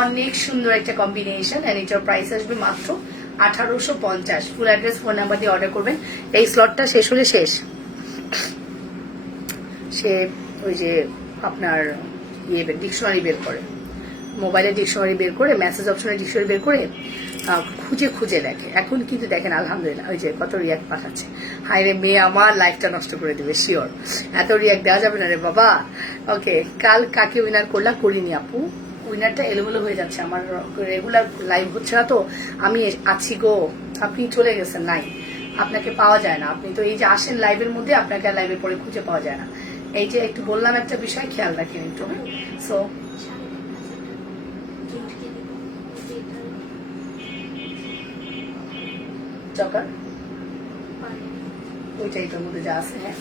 অনেক সুন্দর একটা কম্বিনেশন। এন্ড এটার প্রাইস আসবে মাত্র 1850। ফুল অ্যাড্রেস ফোন নাম্বার দিয়ে অর্ডার করবেন। এই স্লটটা শেষ হলে শেষ। সে ওই যে আপনার ডিকশনারি বের করে, মোবাইলে ডিকশনারি বের করে, মেসেজ অপশনে ডিকশনারি বের করে খুঁজে খুঁজে লেখে। এখন কিন্তু দেখেন আলহামদুলিল্লাহ ওই যে কত রিয়াক্ট পাঠাচ্ছে। হাই রে মেয়ে আমার লাইফটা নষ্ট করে দেবে শিওর, এত রিয়াক্ট দেওয়া যাবে না রে বাবা। ওকে, কাল কাকে উইনার করলাম? করিনি আপু, উইনারটা এলোমেলো হয়ে যাচ্ছে, আমার রেগুলার লাইভ হচ্ছে না তো। আমি আছি গো, আপনি চলে গেছেন, নাই, আপনাকে পাওয়া যায় না। আপনি তো এই যে আসেন লাইভের মধ্যে, আপনাকে আর লাইভের পরে খুঁজে পাওয়া যায় না। এই যে একটু বললাম একটা বিষয়, খেয়াল রাখেন একটু। সো চকার ওইটা এটার মধ্যে যা আছে, হ্যাঁ।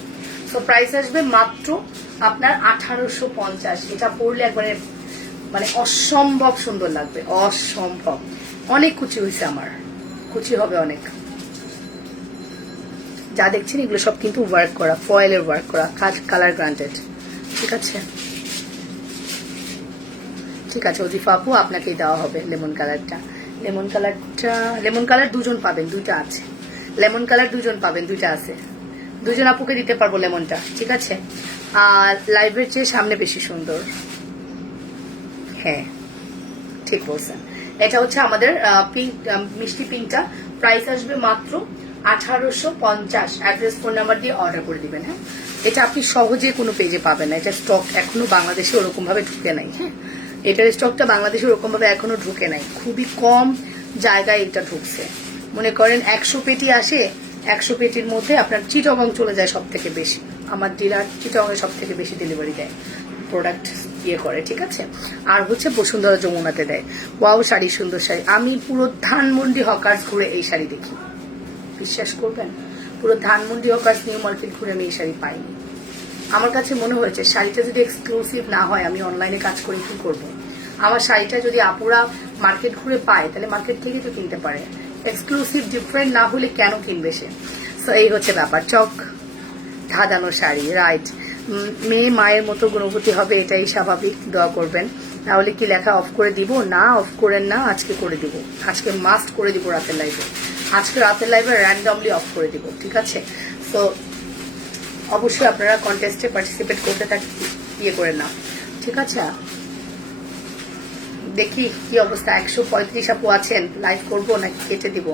সো প্রাইস আসবে মাত্র আপনার 1850। এটা পরলে একবারে মানে অসম্ভব সুন্দর লাগবে, অসম্ভব। অনেক কুচি হয়েছে আমার, কুচি হবে অনেক। যা দেখছেন এগুলো সব কিন্তু ওয়ার্ক করা, ফয়েলের ওয়ার্ক করা, কালার গ্রান্টেড, ঠিক আছে? ঠিক আছে অজিফা আপু, আপনাকেই দেওয়া হবে লেমন কালারটা। লেমন কালারটা, লেমন কালার দুজন পাবেন, দুইটা আছে। লেমন কালার দুজন পাবেন, দুইটা আছে। দুজন আপুকে দিতে পারবো লেমনটা, ঠিক আছে? আর লাইভের চেয়ে সামনে বেশি সুন্দর, হ্যাঁ ঠিক বলছেন। এটা হচ্ছে আমাদের পিঙ্ক, মিষ্টি পিঙ্কটা। প্রাইস আসবে মাত্র 1850। অ্যাড্রেস ফোন নাম্বার দিয়ে অর্ডার করে দিবেন, হ্যাঁ। এটা আপনি সহজে কোনো পেজে পাবেন না, এটা স্টক এখনো বাংলাদেশে ওরকম ভাবে ঢুকে নাই, হ্যাঁ। এটার স্টকটা বাংলাদেশে ওরকম ভাবে এখনো ঢুকে নাই, খুবই কম জায়গায় এটা ঢুকছে। মনে করেন 100 পেটি আসে, 100 পেটির মধ্যে আপনার চিটাগং চলে যায় সব থেকে বেশি। আমার ডিলার চিটাগংয়ে সব থেকে বেশি ডেলিভারি দেয়, প্রোডাক্ট ইয়ে করে, ঠিক আছে? আর হচ্ছে বসুন্ধরা যমুনাতে দেয়। ওয়াও শাড়ি, সুন্দর শাড়ি। আমি পুরো ধানমন্ডি হকার্স ঘুরে এই শাড়ি দেখি, বিশ্বাস করবেন, পুরো ধানমন্ডি হকার্স নিউ মার্কেট ঘুরে আমি এই শাড়ি পাইনি। আমার কাছে মনে হয়েছে শাড়িটা যদি এক্সক্লুসিভ না হয়, আমি অনলাইনে কাজ করে কি করবো? আমার শাড়িটা যদি আপুরা মার্কেট ঘুরে পায়, তাহলে মার্কেট থেকে তো কিনতে পারে। এক্সক্লুসিভ ডিফারেন্ট না হলে কেন কিনবে সে? সো এই হচ্ছে ব্যাপার। চক ধাঁধানো শাড়ি, রাইট। মেয়ে মায়ের মতো গুণবতী হবে, এটাই স্বাভাবিক। দোয়া করবেন। তাহলে কি লেখা অফ করে দিব? না, অফ করেন না, আজকে করে দিব, আজকে মাস্ট করে দিব রাতের লাইভে। আজকে রাতের লাইভে র্যান্ডমলি অফ করে দিব, ঠিক আছে? সো অবশ্যই আপনারা কন্টেস্টে পার্টিসিপেট করতে থাকি, ইয়ে করে না, ঠিক আছে? দেখি কি অবস্থা। 135 আপু আছেন, লাইভ করবো নাকি কেটে দিব?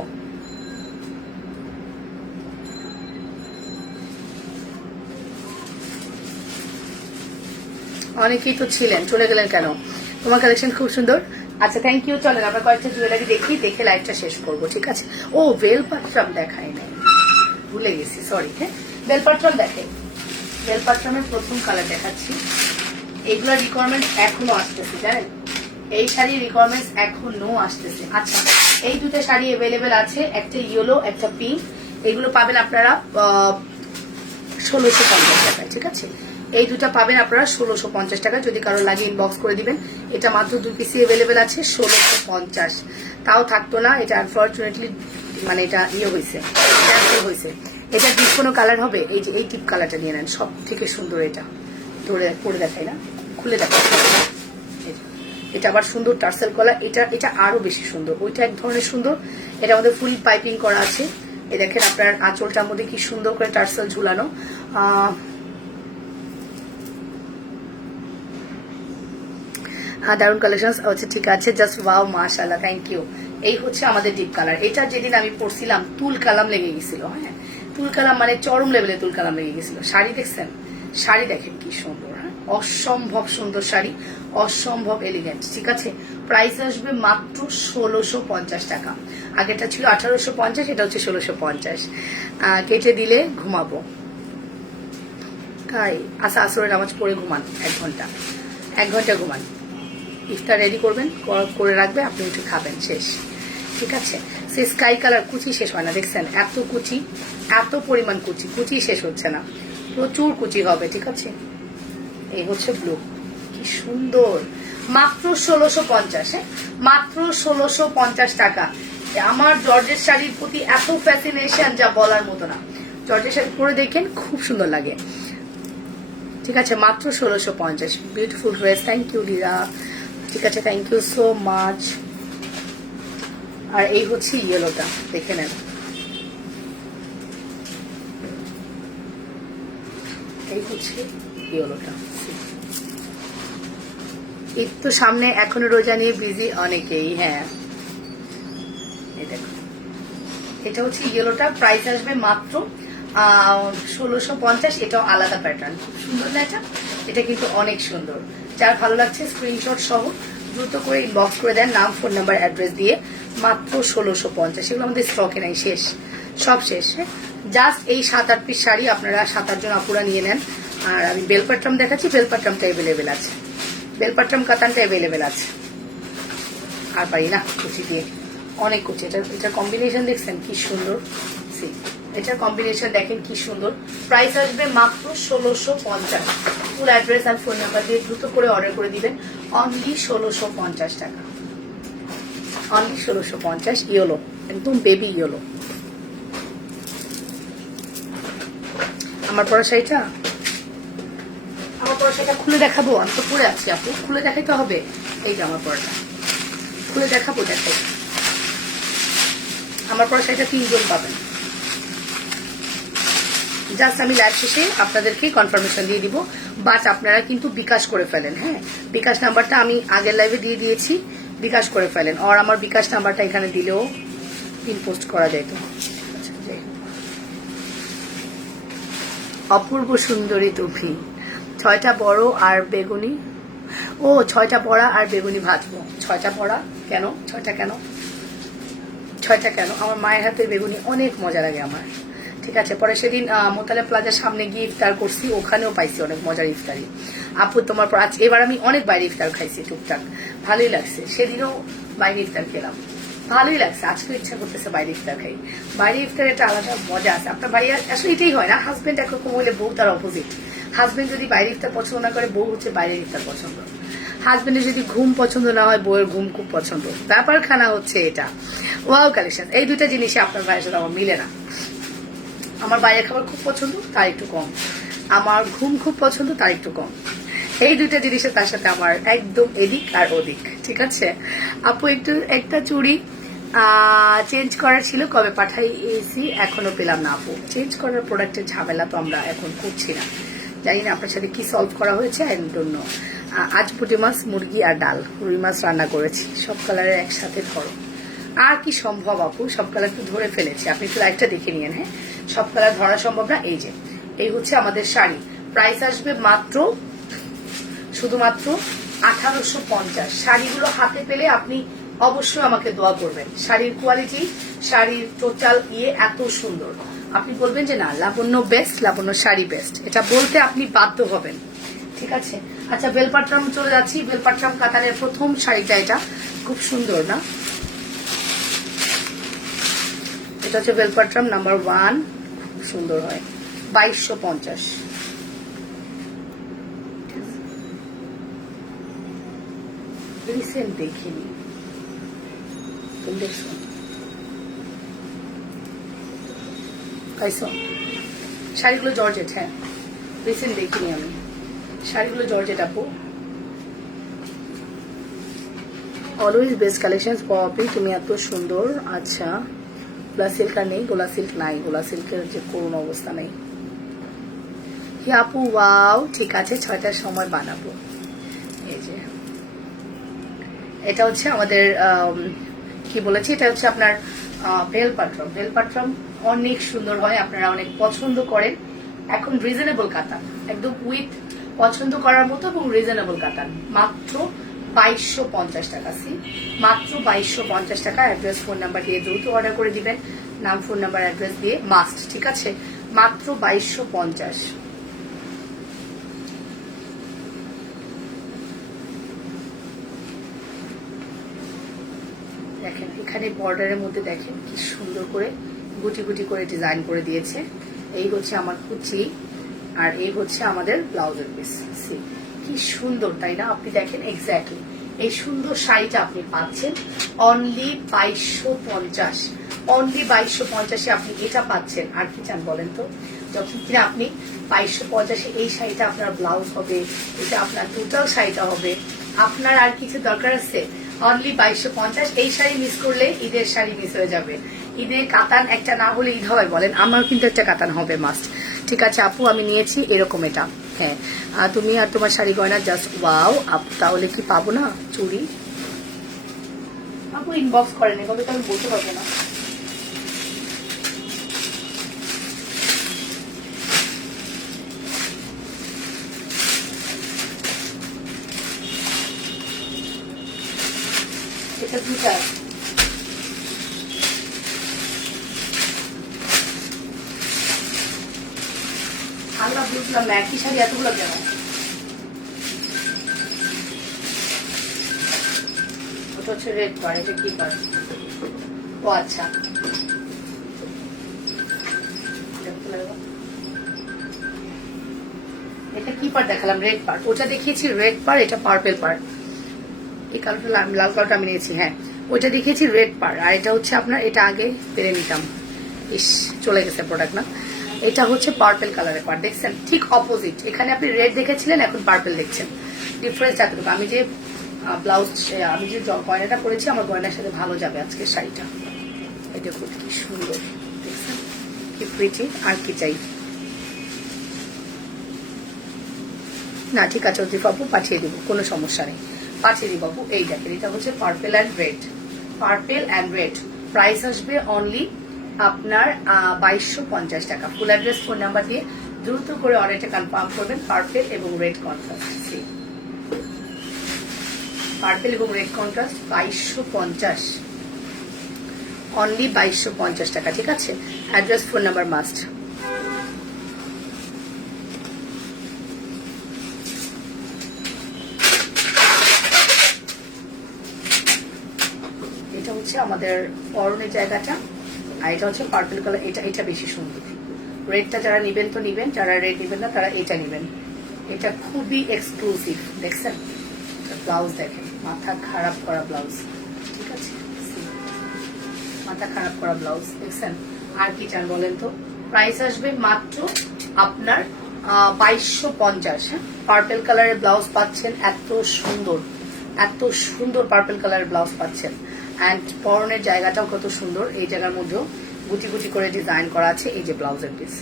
অনেকেই তো ছিলেন, চলে গেলেন কেন? তোমার কালেকশন খুব সুন্দর। আচ্ছা থ্যাংক ইউ। চলেন আমরা কয়েকটা জুয়েলারি দেখি, দেখে লাইভটা শেষ করবো, ঠিক আছে? ও বেলপাত্রাম দেখাই নাই, ভুলে গেছি, সরি। হ্যাঁ বেলপাত্রাম দেখে, বেলপাত্রামের প্রথম কালার দেখাচ্ছি। এগুলোর রিকোয়ারমেন্টস এখনো আসতেছে, জানেন? এই শাড়ির রিকোয়ারমেন্টস এখনো আসতেছে। আচ্ছা এই দুটো শাড়ি অ্যাভেলেবেল আছে, একটা ইয়েলো একটা পিঙ্ক। এগুলো পাবেন আপনারা 1650 টাকায়, ঠিক আছে? এই দুটা পাবেন আপনারা 1650 টাকা। যদি কারো লাগে ইনবক্স করে দিবেন। এটা মাত্র 2 পিসি অ্যাভেলেবেল আছে, 1650। তাও থাকতো না, এটা আনফরচুনেটলি মানে এটা ইয়ে হয়েছে, ক্যান্সেল হয়েছে। এটা ডিপ কোনো কালার হবে, এই যে এই টিপ কালারটা নিয়ে নেন, সব থেকে সুন্দর। এটা ধরে পরে দেখাই না, খুলে দেখাই। এটা আবার সুন্দর টার্সেল কলা, এটা এটা আরো বেশি সুন্দর। ওইটা এক ধরনের সুন্দর, এটা আমাদের ফুল পাইপিং করা আছে। এই দেখেন আপনার আঁচলটার মধ্যে কি সুন্দর করে টার্সেল ঝুলানো। দারুন কালেকশন হচ্ছে, ঠিক আছে। জাস্ট ওয়াও, মাশাআল্লাহ, থ্যাংক ইউ। এই হচ্ছে আমাদের ডিপ কালার। এটা যেদিন আমি পরছিলাম তুল কালাম লেগে গেছিল, হ্যাঁ তুল কালাম মানে চরম লেভেলে তুল কালাম লেগে গেছিল। শাড়ি দেখছেন, শাড়ি দেখেন কি সুন্দর, হ্যাঁ অসম্ভব সুন্দর শাড়ি, অসম্ভব এলিগেন্ট, ঠিক আছে? প্রাইস আসবে মাত্র 1650 টাকা। আগেটা ছিল 1850, এটা হচ্ছে 1650। কেটে দিলে ঘুমাবো। তাই আচ্ছা, আসরের নামাজ পড়ে ঘুমান 1 ঘন্টা, 1 ঘন্টা ঘুমান। ইফতার রেডি করবেন, করে রাখবে, আপনি একটু খাবেন, শেষ। ঠিক আছে, সে স্কাই কালার, কুচি শেষ হয় না, দেখছেন এত কুচি, এত পরিমাণ কুচি, কুচি শেষ হচ্ছে না, প্রচুর কুচি হবে। ঠিক আছে, এই হচ্ছে ব্লু, কি সুন্দর, মাত্র 1650। মাত্র 1650 টাকা। আমার জর্জের শাড়ির প্রতি এত ফ্যাসিনেশন যা বলার মতো না। জর্জের শাড়ি পরে দেখেন খুব সুন্দর লাগে। ঠিক আছে, মাত্র 1650। Beautiful dress, thank you Lira. ঠিক আছে, থ্যাংক ইউ সো মাচ। আর এই হচ্ছে ইয়েলোটা, দেখে নেন, এই হচ্ছে ইয়েলোটা। ঈদ তো সামনে, এখনো রোজা নিয়ে বিজি অনেকেই। হ্যাঁ, এটা হচ্ছে ইয়েলোটা, প্রাইস আসবে মাত্র 1650। এটাও আলাদা প্যাটার্ন, খুব সুন্দর না এটা? এটা কিন্তু অনেক সুন্দর। যার ভালো লাগছে স্ক্রিনশট সহ দ্রুত করে ইনবক্স করে দেন, নাম, ফোন নাম্বার, অ্যাড্রেস দিয়ে। মাত্র 1650। এগুলো আমাদের স্টকে নাই, শেষ, সব শেষ। জাস্ট এই 7-8 পিস শাড়ি আপনারা 7-8 জন আপুরা নিয়ে নেন। আর আমি বেলপাট্রাম দেখাচ্ছি, বেলপাট্রামটা অ্যাভেলেবেল আছে, বেলপাট্রাম কাতানটা অ্যাভেলেবেল আছে। আর পারি না কুচি দিয়ে, অনেক কুচি। এটার কম্বিনেশন দেখছেন কি সুন্দর, এটার কম্বিনেশন দেখেন কি সুন্দর। প্রাইস আসবে মাত্র 1650। ফুল অ্যাড্রেস আর ফোন নাম্বার দিয়ে দ্রুত করে অর্ডার করে দিবেন। অনলি 1650 টাকা, অনলি 1650। ইয়েলো, একদম বেবি ইয়েলো। আমার পরা শাড়িটা, আমার পরা শাড়িটা খুলে দেখাবো? আমি তো পরে আছি আপু, খুলে দেখাইতে হবে। এই যে আমার পরাটা খুলে দেখাবো, দেখাই। আমার পরা শাড়িটা 3 জন পাবেন। জাস্ট আমি লাইভ শেষে আপনাদেরকে কনফার্মেশন দিয়ে দিব, বাট আপনারা কিন্তু বিকাশ করে ফেলেন। হ্যাঁ, বিকাশ নাম্বারটা আমি আগের লাইভে দিয়ে দিয়েছি, বিকাশ করে ফেলেন। আর আমার বিকাশ নাম্বারটা এখানে দিলেও পিন পোস্ট করা যেত। অপূর্ব সুন্দরী তুভি, 6টা বড় আর বেগুনি। ও, 6টা বড়া আর বেগুনি ভাজবো। 6টা বড়া কেন? 6টা কেন? 6টা কেন? আমার মায়ের হাতের বেগুনি অনেক মজা লাগে আমার। ঠিক আছে, পরে সেদিন মোতালে প্লাজার সামনে গিয়ে ইফতার করছি, ওখানেও পাইছি অনেক মজার ইফতারি। আপু তোমার পর আজ, এবার আমি অনেক বাইরে ইফতার খাইছি টুকটাক, ভালোই লাগছে। সেদিনও বাইরে ইফতার খেলাম, ভালোই লাগছে। আজকেও ইচ্ছা করতেছে বাইরে ইফতার খাই। বাইরে ইফতার একটা আলাদা মজা আছে। আপনার বাড়ি আসলে এটাই হয় না, হাজবেন্ড একরকম হলে বউ তার অপোজিট। হাজবেন্ড যদি বাইরে ইফতার পছন্দ না করে, বউ হচ্ছে বাইরে ইফতার পছন্দ। হাজবেন্ডের যদি ঘুম পছন্দ না হয়, বউয়ের ঘুম খুব পছন্দ। ব্যাপার খানা হচ্ছে এটা। ওয়াও কালেকশন, এই দুইটা জিনিসই আপনার ভাইয়ের সাথে আমার মিলে না। আমার বাইরের খাবার খুব পছন্দ, তার একটু কম। আমার ঘুম খুব পছন্দ, তার একটু কম। এই দুইটা জিনিসের তার সাথে আমার একদম এদিক আর ওদিক। ঠিক আছে আপু, একটু একটা চুড়ি চেঞ্জ করার ছিল, কবে পাঠাইছি এখনো পেলাম না আপু। চেঞ্জ করার প্রোডাক্টের ঝামেলা তো আমরা এখন করছি না, জানি না আপনার সাথে কি সলভ করা হয়েছে, আই ডোন্ট নো। আজ পুঁটি মাছ, মুরগি আর ডাল, রুই মাছ রান্না করেছি, সব কালারের একসাথে ধরো। আর কি সম্ভব আপু, সব কালার তো ধরে ফেলেছি, আপনি একটু লাইটটা দেখে নিয়েন। হ্যাঁ, সব কালার ধরা সম্ভব না। এই যে, এই হচ্ছে আমাদের শাড়ি, প্রাইস আসবে মাত্র, শুধুমাত্র 1850। শাড়িগুলো হাতে পেলে আপনি অবশ্যই আমাকে দোয়া করবেন। শাড়ির কোয়ালিটি, শাড়ির টোটাল এত সুন্দর, আপনি বলবেন যে না, লাবণ্য বেস্ট, লাবণ্য শাড়ি বেস্ট, এটা বলতে আপনি বাধ্য হবেন। ঠিক আছে, আচ্ছা বেলপাট্রাম চলে যাচ্ছি। বেলপাট্রাম কাতানের প্রথম শাড়িটা, এটা খুব সুন্দর না? এটা হচ্ছে বেলপাট্রাম নাম্বার 1, খুব সুন্দর হয়, 2250। রিসেন্ট দেখিনি, তুমি দেখছো? পাইছো? শাড়িগুলো জর্জেট, হ্যাঁ, রিসেন্ট দেখিনি আমি। শাড়িগুলো জর্জেট আপু। অলওয়েজ বেস্ট কালেকশন পপি, তুমি এত সুন্দর। আচ্ছা, গোলা সিল্ক আর নেই? গোলা সিল্ক নাই, গোলা সিল্কের যে করুণ অবস্থা নেই। হি আপু ওয়াও, ঠিক আছে, 6টার সময় বানাবো। এই যে, এটা হচ্ছে আমাদের কি বলেছি, এটা হচ্ছে আপনার বেলপাট্রাম। বেলপাট্রাম অনেক সুন্দর হয়, আপনারা অনেক পছন্দ করেন। এখন রিজনেবল কাতান, একদম উইথ পছন্দ করার মতো এবং রিজনেবল কাতান, মাত্র 2250 টাকা। সি, মাত্র 2250 টাকা। অ্যাড্রেস, ফোন নাম্বার দিয়ে দ্রুত অর্ডার করে দিবেন, নাম, ফোন নাম্বার, অ্যাড্রেস দিয়ে মাস্ট। ঠিক আছে, মাত্র 2250। দেখেন এখানে এখানে বর্ডারের মধ্যে দেখেন কি সুন্দর করে গুটি গুটি করে ডিজাইন করে দিয়েছে। এই হচ্ছে আমার কুচি, আর এই হচ্ছে আমাদের ব্লাউজের পিস। কি সুন্দর, তাই না? আপনি দেখেন এক্স্যাক্টলি এই সুন্দর শাড়িটা আপনি পাচ্ছেন অনলি 2250। অনলি 2250-এ আপনি এটা পাচ্ছেন। আর কি চান বলেন তো? যখন কিনা আপনি 2250-এ এই শাড়িটা আপনার ব্লাউজ হবে, এটা আপনার টোটাল শাড়িটা হবে, আপনার আর কিছু দরকার আছে? অনলি 2250। এই শাড়ি মিস করলে ঈদের শাড়ি মিস হয়ে যাবে। ঈদের কাতান একটা না হলে ঈদ হয় বলেন? আমার কিন্তু একটা কাতান হবে মাস্ট। ঠিক আছে আপু, আমি নিয়েছি এরকম এটা। হ্যাঁ, তুমি আর তোমার শাড়ি গয়না জাস্ট ওয়াও। আপু তাহলে কি পাবো না চুড়ি? আপু ইনবক্স করেন, এভাবে তো আমি বলতে পারবো না। এটা দুটা। আল্লাহ বুঝলাম না, একই শাড়ি এতগুলো কেন? ওটা হচ্ছে রেড পার, এটা কি পার? ও আচ্ছা, এটা কি পার দেখালাম? রেড পার। ওটা দেখিয়েছি রেড পার, এটা পার্পেল পার। এই কালারটা লাল কালারটা আমি নিয়েছি। হ্যাঁ, ওইটা দেখিয়েছি রেড পার, আর এটা হচ্ছে আপনার, এটা আগে পেরে নিতাম। ইস, চলে গেছে প্রোডাক্ট না। এটা হচ্ছে পার্পেল কালারের পার, দেখছেন? ঠিক অপোজিট। এখানে আপনি রেড দেখেছিলেন, এখন পার্পেল দেখছেন। ডিফারেন্স এতটুকু। আমি যে ব্লাউজ, আমি যে গয়নাটা করেছি, আমার গয়নার সাথে ভালো যাবে আজকের শাড়িটা। এই দেখুন কি সুন্দর, দেখছেন? কি প্রিটি। আর কি চাই? না ঠিক আছে অজিফ আপু, পাঠিয়ে দিব, কোনো সমস্যা নেই, পাঠিয়ে দিব আপু। এই দেখেন, এটা হচ্ছে purple and red. Purple and red price আসবে অনলি আপনার 2250 টাকা। ফুল অ্যাড্রেস, ফোন নাম্বার দিয়ে দ্রুত করে অর্ডারটা কনফার্ম করবেন। পার্পেল এবং রেড কন্ট্রাস্ট, পার্পেল এবং রেড কন্ট্রাস্ট 2250, অনলি 2250 টাকা। ঠিক আছে, অ্যাড্রেস, ফোন নাম্বার মাস্ট। এটা হচ্ছে আমাদের পরনের জায়গাটা, আর এটা হচ্ছে পার্পল কালার। এটা বেশি সুন্দর। রেডটা যারা নিবেন তো নিবেন, যারা রেড নিবেন না তারা এটা নিবেন। এটা খুবই এক্সক্লুসিভ, দেখছেন? ব্লাউজ দেখেন, মাথা খারাপ করা ব্লাউজ। ঠিক আছে, মাথা খারাপ করা ব্লাউজ, দেখছেন? আর কি চান বলেন তো? প্রাইস আসবে মাত্র আপনার 2250। হ্যাঁ, পার্পল কালারের ব্লাউজ পাচ্ছেন, এত সুন্দর, এত সুন্দর পার্পল কালারের ব্লাউজ পাচ্ছেন। অ্যান্ড পরনের জায়গাটাও কত সুন্দর। এই জায়গার মধ্যেও গুটি গুটি করে ডিজাইন করা আছে। এই যে ব্লাউজের পিস,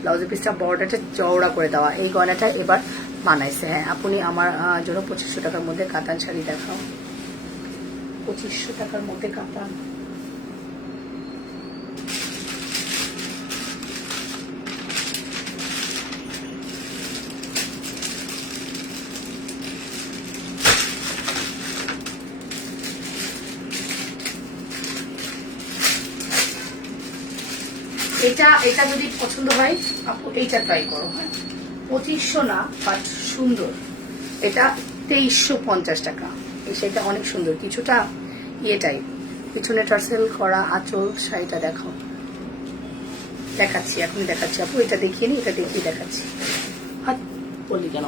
ব্লাউজের পিসটা বর্ডারটা চওড়া করে দেওয়া। এই গয়নাটা এবার বানাইছে। হ্যাঁ, আপনি আমার জন্য 2500 টাকার মধ্যে কাতান শাড়ি দেখাও। 2500 টাকার মধ্যে কাতান। এটা যদি পছন্দ হয় আপু, এইটা ট্রাই করো। হ্যাঁ, 2500 না, বাট সুন্দর। এটা 2350 টাকা। এই শাড়িটা অনেক সুন্দর, কিছুটা ইয়ে টাইপ, পিছনে টার্সেল করা আঁচল। শাড়িটা দেখো, দেখাচ্ছি, এখনই দেখাচ্ছি আপু। এটা দেখিয়ে নি, এটা দেখিয়ে দেখাচ্ছি। হাত বলি কেন?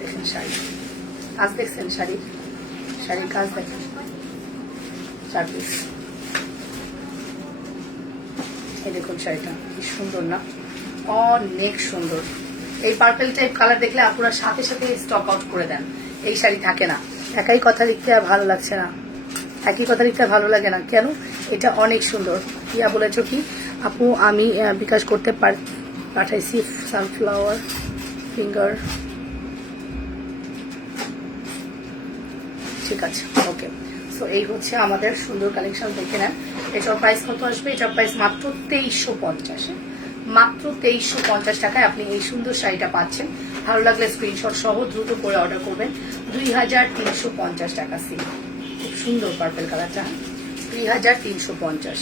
দেখেন শাড়ি কাজ, দেখছেন? শাড়ির কাজ দেখেন, 4 পিস। এই দেখুন শাড়িটা কি সুন্দর না? অনেক সুন্দর। এই পার্পল টাইপ কালার দেখলে আপনারা সাথে সাথে স্টক আউট করে দেন। এই শাড়ি থাকে না। একই কথা লিখতে আর ভালো লাগছে না, একই কথা লিখতে ভালো লাগে না কেন? এটা অনেক সুন্দর। ইয়া বলেছ কি আপু? আমি বিকাশ করতে পাঠাইছি সানফ্লাওয়ার ফিঙ্গার। ঠিক আছে, ওকে। সো এই হচ্ছে আমাদের সুন্দর কালেকশন, দেখে নেন। এটার প্রাইস কত আসবে? এটার প্রাইস মাত্র 2350। মাত্র 2350 টাকায় আপনি এই সুন্দর শাড়িটা পাচ্ছেন। ভালো লাগলে স্ক্রিনশট সহ দ্রুত করে অর্ডার করবেন। 2350 টাকা। খুব সুন্দর পার্পল কালারটা, 2350।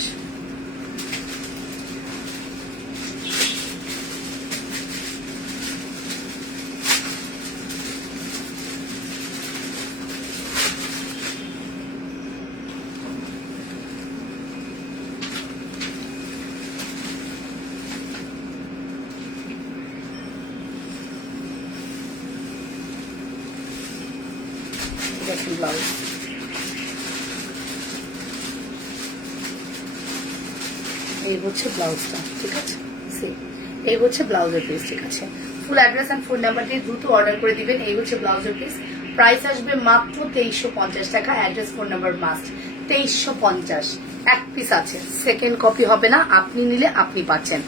ব্লাউজ। এই হচ্ছে ব্লাউজটা, ঠিক আছে, এই হচ্ছে ব্লাউজের পিস, ঠিক আছে। ফুল অ্যাড্রেস অ্যান্ড ফোন নাম্বার দিয়ে দ্রুত অর্ডার করে দিবেন। এই হচ্ছে ব্লাউজের পিস, প্রাইস আসবে মাত্র 2350 টাকা। Address phone number must. 2350 এক পিস আছে, সেকেন্ড কপি হবে না, আপনি নিলে আপনি পাচ্ছেন।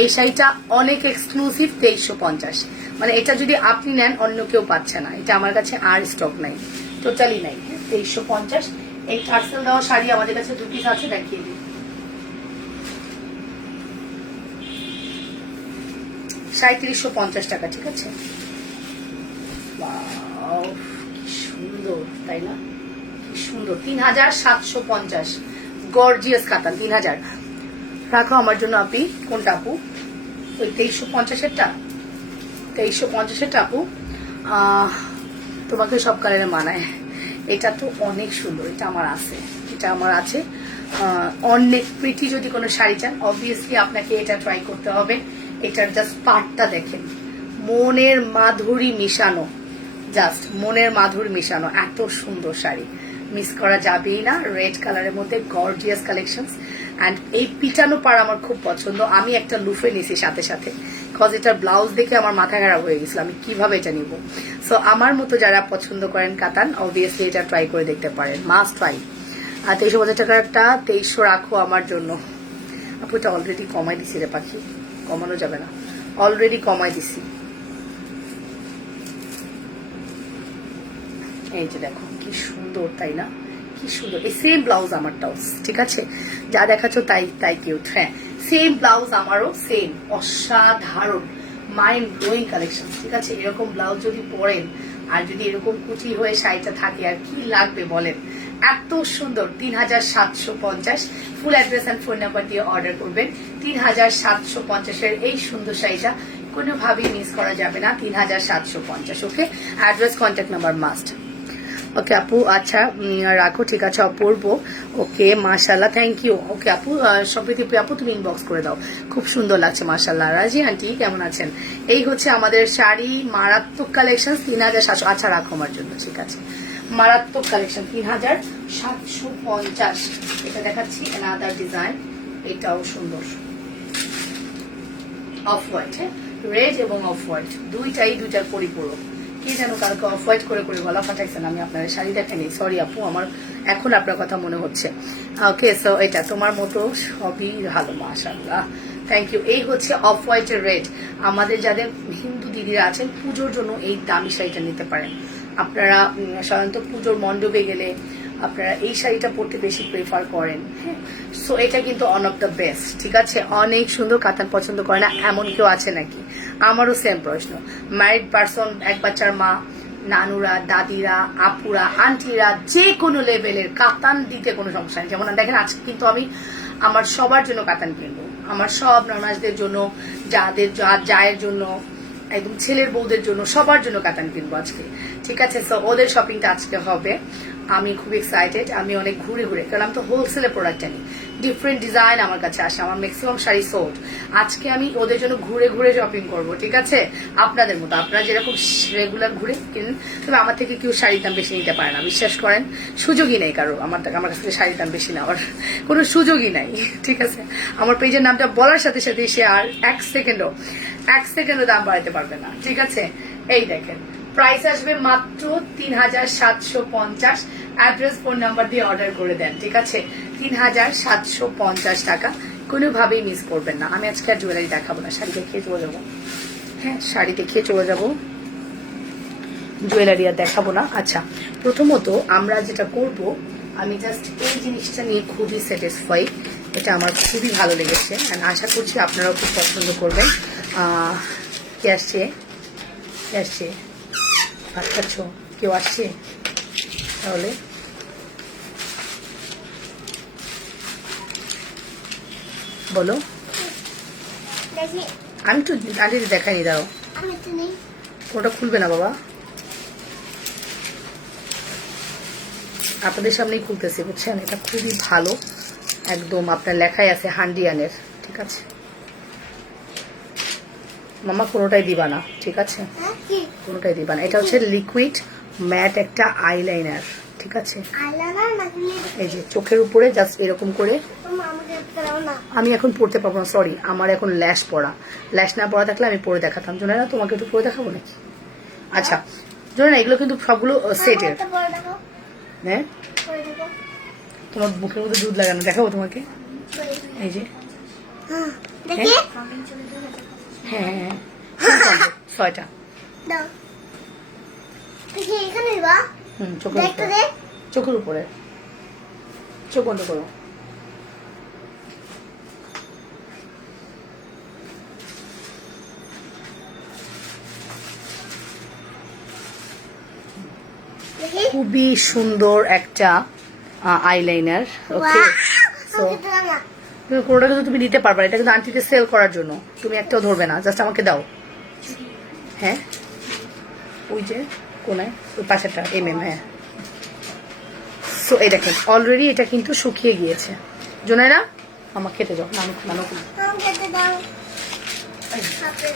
এই শাড়িটা অনেক এক্সক্লুসিভ, 2350, মানে এটা যদি আপনি নেন অন্য কেউ পাচ্ছে না, এটা আমার কাছে আর স্টক নাই, টোটালি নাই। 2350। এই পার্সেল দেওয়া শাড়ি আমাদের কাছে 2 পিস আছে, দেখিয়ে দিই। 3750 টাকা, ঠিক আছে। Wow, কি সুন্দর, তাই না? কি সুন্দর। 3750, গর্জিয়াস কাতান। 3000 রাখো আমার জন্য আপনি। কোনটা আপু? ওই 2350-এরটা? 2350-এরটা আপু? তোমাকে সব কালারে মানায়। এটা তো অনেক সুন্দর, এটা আমার আছে, এটা আমার আছে। অনেক প্রিটি যদি কোনো শাড়ি চান অবভিয়াসলি আপনাকে এটা ট্রাই করতে হবে। এটার জাস্ট পার্টটা দেখেন, মনের মাধুরী মিশানো, জাস্ট মনের মাধুরী মিশানো, এত সুন্দর শাড়ি, মিস করা যাবেই না। রেড কালারের মধ্যে গর্জিয়াস কালেকশনস। অ্যান্ড এই পিটানো পাড় আমার খুব পছন্দ, আমি একটা লুফে নিছি সাথে সাথে, কজ এটার ব্লাউজ দেখে আমার মাথা খারাপ হয়ে গেছিল, আমি কিভাবে এটা নিব। সো আমার মতো যারা পছন্দ করেন কাতান, অবভিয়াসলি এটা ট্রাই করে দেখতে পারেন, মাস্ট ট্রাই। আর 2350 টাকাটা 2300 রাখো আমার জন্য আপু। এটা অলরেডি কমাই দিছি রে পাখি, কমানো যাবে না, অলরেডি কমাই দিছি। এই যে দেখো কি সুন্দর, তাই না? কি সুন্দর। এই সেম ব্লাউজ আমারটাও, ঠিক আছে, যা দেখাচ্ছ তাই তাই কিউট। হ্যাঁ, সেম ব্লাউজ আমারও, সেম। অসাধারণ, মাইন্ড ব্লোয়িং কালেকশন, ঠিক আছে। এরকম ব্লাউজ যদি পরেন আর যদি এরকম কুচি হয়ে শাড়িটা থাকে, আর কি লাগবে বলেন? এত সুন্দর। 3750। ফুল অ্যাড্রেস অ্যান্ড ফোন নাম্বার দিয়ে অর্ডার করবেন। 3750-এর এই সুন্দর শাড়িটা কোনোভাবেই মিস করা যাবে না। 3750, okay. Address, contact number must. Okay আপু, আচ্ছা রাখো, ঠিক আছে। অপূর্ব, ওকে, মাশাল্লাহ, থ্যাংক ইউ। ওকে আপু, সম্প্রীতি আপু তুমি ইনবক্স করে দাও, খুব সুন্দর লাগছে মাশাল্লাহ। রাজি আন্টি কেমন আছেন? এই হচ্ছে আমাদের শাড়ি, মারাত্মক কালেকশন। 3700, আচ্ছা রাখো আমার জন্য, ঠিক আছে। মারাত্মক কালেকশন, 3750। এটা দেখাচ্ছি অ্যানাদার ডিজাইন, এটাও সুন্দর, অফ হোয়াইট, হ্যাঁ, রেড এবং অফ হোয়াইট দুইটার পরিপূরক। কি যেন কালকে অফ হোয়াইট করে করে গলা ফাটাইছেন, আমি আপনার শাড়ি দেখেনি, সরি আপু, আমার এখন আপনার কথা মনে হচ্ছে। ওকে, সো এটা তোমার মতো সবই ভালো, মাশাআল্লাহ, থ্যাংক ইউ। এই হচ্ছে অফ হোয়াইটের রেড। আমাদের যাদের হিন্দু দিদিরা আছেন, পুজোর জন্য এই দামি শাড়িটা নিতে পারেন আপনারা। সাধারণত পুজোর মণ্ডপে গেলে আপনারা এই শাড়িটা পরতে বেশি প্রেফার করেন, হ্যাঁ। সো এটা কিন্তু ওয়ান অফ দ্য বেস্ট, ঠিক আছে। অনেক সুন্দর। কাতান পছন্দ করে না এমন কেউ আছে নাকি? আমারও সেম প্রশ্ন। ম্যারিড পার্সন, এক বাচ্চার মা, নানুরা, দাদিরা, আপুরা, আন্টিরা, যে কোনো লেভেলের কাতান দিতে কোনো সমস্যা নেই। যেমন দেখেন আজকে কিন্তু আমি আমার সবার জন্য কাতান কিনবো, আমার সব ননাসদের জন্য, জায়ের জন্য, একদম ছেলের বউদের জন্য, সবার জন্য কাতান কিনবো আজকে, ঠিক আছে। সো ওদের শপিংটা আজকে হবে, আমি খুব এক্সাইটেড। আমি অনেক ঘুরে ঘুরে, কারণ আমি তো হোলসেলের প্রোডাক্ট আনি, ডিফারেন্ট ডিজাইন আমার কাছে আসে, আমার ম্যাক্সিমাম শাড়ি সোল্ড। আজকে আমি ওদের জন্য ঘুরে ঘুরে শপিং করব, ঠিক আছে। আপনাদের মতো, আপনারা যেরকম রেগুলার ঘুরে কিনেন, তবে আমার থেকে কেউ শাড়ির দাম বেশি নিতে পারে না, বিশ্বাস করেন। সুযোগই নেই কারো আমার কাছ থেকে শাড়ির দাম বেশি নেওয়ার, কোনো সুযোগই নাই, ঠিক আছে। আমার পেজের নামটা বলার সাথে সাথে সে আর এক সেকেন্ডও দাম বাড়াতে পারবে না, ঠিক আছে। এই দেখেন, প্রাইস আসবে মাত্র 3750। অ্যাড্রেস, ফোন নাম্বার দিয়ে অর্ডার করে দেন, ঠিক আছে। 3750 টাকা, কোনোভাবেই মিস করবেন না। আমি আজকে আর জুয়েলারি দেখাবো না, শাড়ি দেখিয়ে চলে যাবো, হ্যাঁ, শাড়ি দেখিয়ে চলে যাবো, জুয়েলারি আর দেখাবো না। আচ্ছা, প্রথমত আমরা যেটা করব, আমি জাস্ট এই জিনিসটা নিয়ে খুবই স্যাটিসফাই, এটা আমার খুবই ভালো লেগেছে, অ্যান্ড আশা করছি আপনারাও খুব পছন্দ করবেন। কে আসছে? ভাত খাচ্ছ? কেউ আসছে? তাহলে বলো, আমি তো আগে দেখাইনি, দাও, ওটা খুলবে না বাবা, আপনাদের সামনেই খুলতেছি, বুঝছেন। এটা খুবই ভালো, একদম আপনার লেখাই আছে হান্ডিয়ানের, ঠিক আছে। মামা কোনোটাই দিবা না, ঠিক আছে, কোনোটাই দিবা না। এটা হচ্ছে লিকুইড ম্যাট একটা আইলাইনার, ঠিক আছে? আইলাইনার নাকি এই যে চোখের উপরে জাস্ট এরকম করে। তোমার আমাকে একটা দাও না। আমি এখন পড়তে পারবো না, সরি, আমার এখন ল্যাশ পড়া। ল্যাশ না পড়া থাকলে আমি পরে দেখাতাম। জোনা না, তোমাকে একটু পরে দেখাবো নাকি? আচ্ছা জোনা না, এগুলো কিন্তু সবগুলো সেটের। আমাকে পরে দেখো, হ্যাঁ, পরে দেখো। তোমার বুকের মধ্যে দুধ লাগানো, দেখাবো তোমাকে। এই যে হ্যাঁ, দেখি হ্যাঁ হ্যাঁ হ্যাঁ 6টা। দাও। দেখি এখানে দিবা। চোখের দেখতে উপরে, দে। চোখের উপরে। চোখ বন্ধ করো। দেখি। খুবই সুন্দর একটা আইলাইনার। ওকে, ওয়াও, সো আমাকে দাও না। কোনোটা কিন্তু তুমি নিতে পারবে না, এটা কিন্তু আন্টিকে সেল করার জন্য। তুমি একটাও ধরবে না, জাস্ট আমাকে দাও। হ্যাঁ, ওই যে কোনায় ওই পাশেরটা হ্যাঁ। সো এই দেখেন অলরেডি এটা কিন্তু শুকিয়ে গিয়েছে। জোনাইরা আমার খেতে যাও, নানু নানু। আমাকে একটা দাও। হাতে।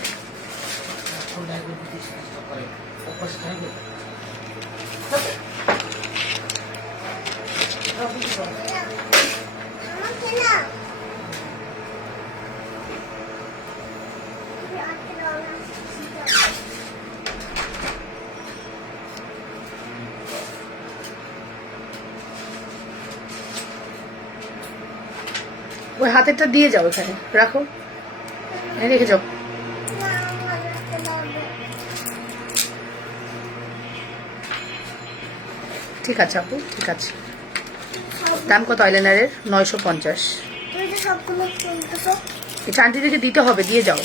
আমাকে না। আমাকে দাও না। ওই হাতেরটা দিয়ে যাও, এখানে রাখো, এখানে রেখে যাও। না, আমাকে একটা দাও না। ঠিক আছে আপু, ঠিক আছে। দাম কত আইলাইনারের? 950। তুমি তো সবগুলো কিনতেছো। এটা আন্টিদেরকে দিতে হবে, দিয়ে যাও।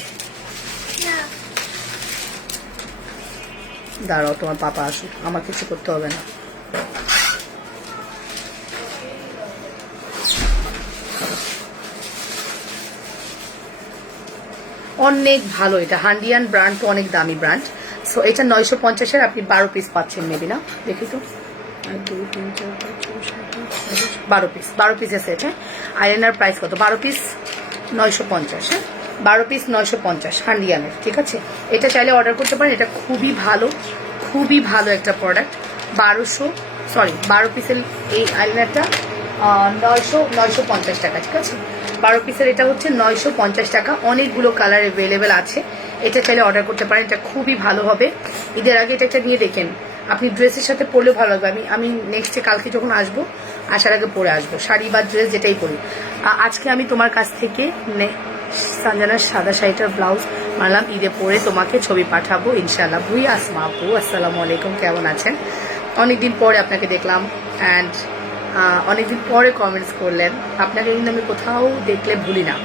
না, দাঁড়াও, তোমার পাপা আসুক, আমার কিছু করতে হবে না। অনেক ভালো, এটা হান্ডিয়ান ব্র্যান্ড, তো অনেক দামি ব্র্যান্ড। সো এটা 950-এর আপনি 12 পিস পাচ্ছেন, মেবি না, দেখি তো। 1 2 3 4 5 6 7 8 9 10 12 পিসের সেট। হ্যাঁ, আইলাইনার প্রাইস কত? 12 পিস 950। হ্যাঁ, 12 পিস 950 হান্ডিয়ানের, ঠিক আছে? এটা চাইলে অর্ডার করতে পারেন, এটা খুবই ভালো, খুবই ভালো একটা প্রোডাক্ট। 12 পিসের এই আইলাইনারটা 950 টাকা, ঠিক আছে? 12 পিসের এটা হচ্ছে 950 টাকা। অনেকগুলো কালার অ্যাভেলেবেল আছে, এটা চাইলে অর্ডার করতে পারেন, এটা খুবই ভালো হবে। ঈদের আগে এটা একটা নিয়ে দেখেন, আপনি ড্রেসের সাথে পরলেও ভালো লাগবে। আমি নেক্সটে কালকে যখন আসবো, আসার আগে পরে আসবো, শাড়ি বা ড্রেস যেটাই পরি। আজকে আমি তোমার কাছ থেকে সঞ্জনার সাদা শাড়িটার ব্লাউজ মানলাম, ঈদে পরে তোমাকে ছবি পাঠাবো ইনশাল্লাহ। ভুই আসমা আপু, আসসালামু আলাইকুম, কেমন আছেন? অনেকদিন পরে আপনাকে দেখলাম অ্যান্ড অনেকদিন পরে কমেন্টস করলেন। আপনাকে কিন্তু আমি কোথাও দেখলে ভুলি না,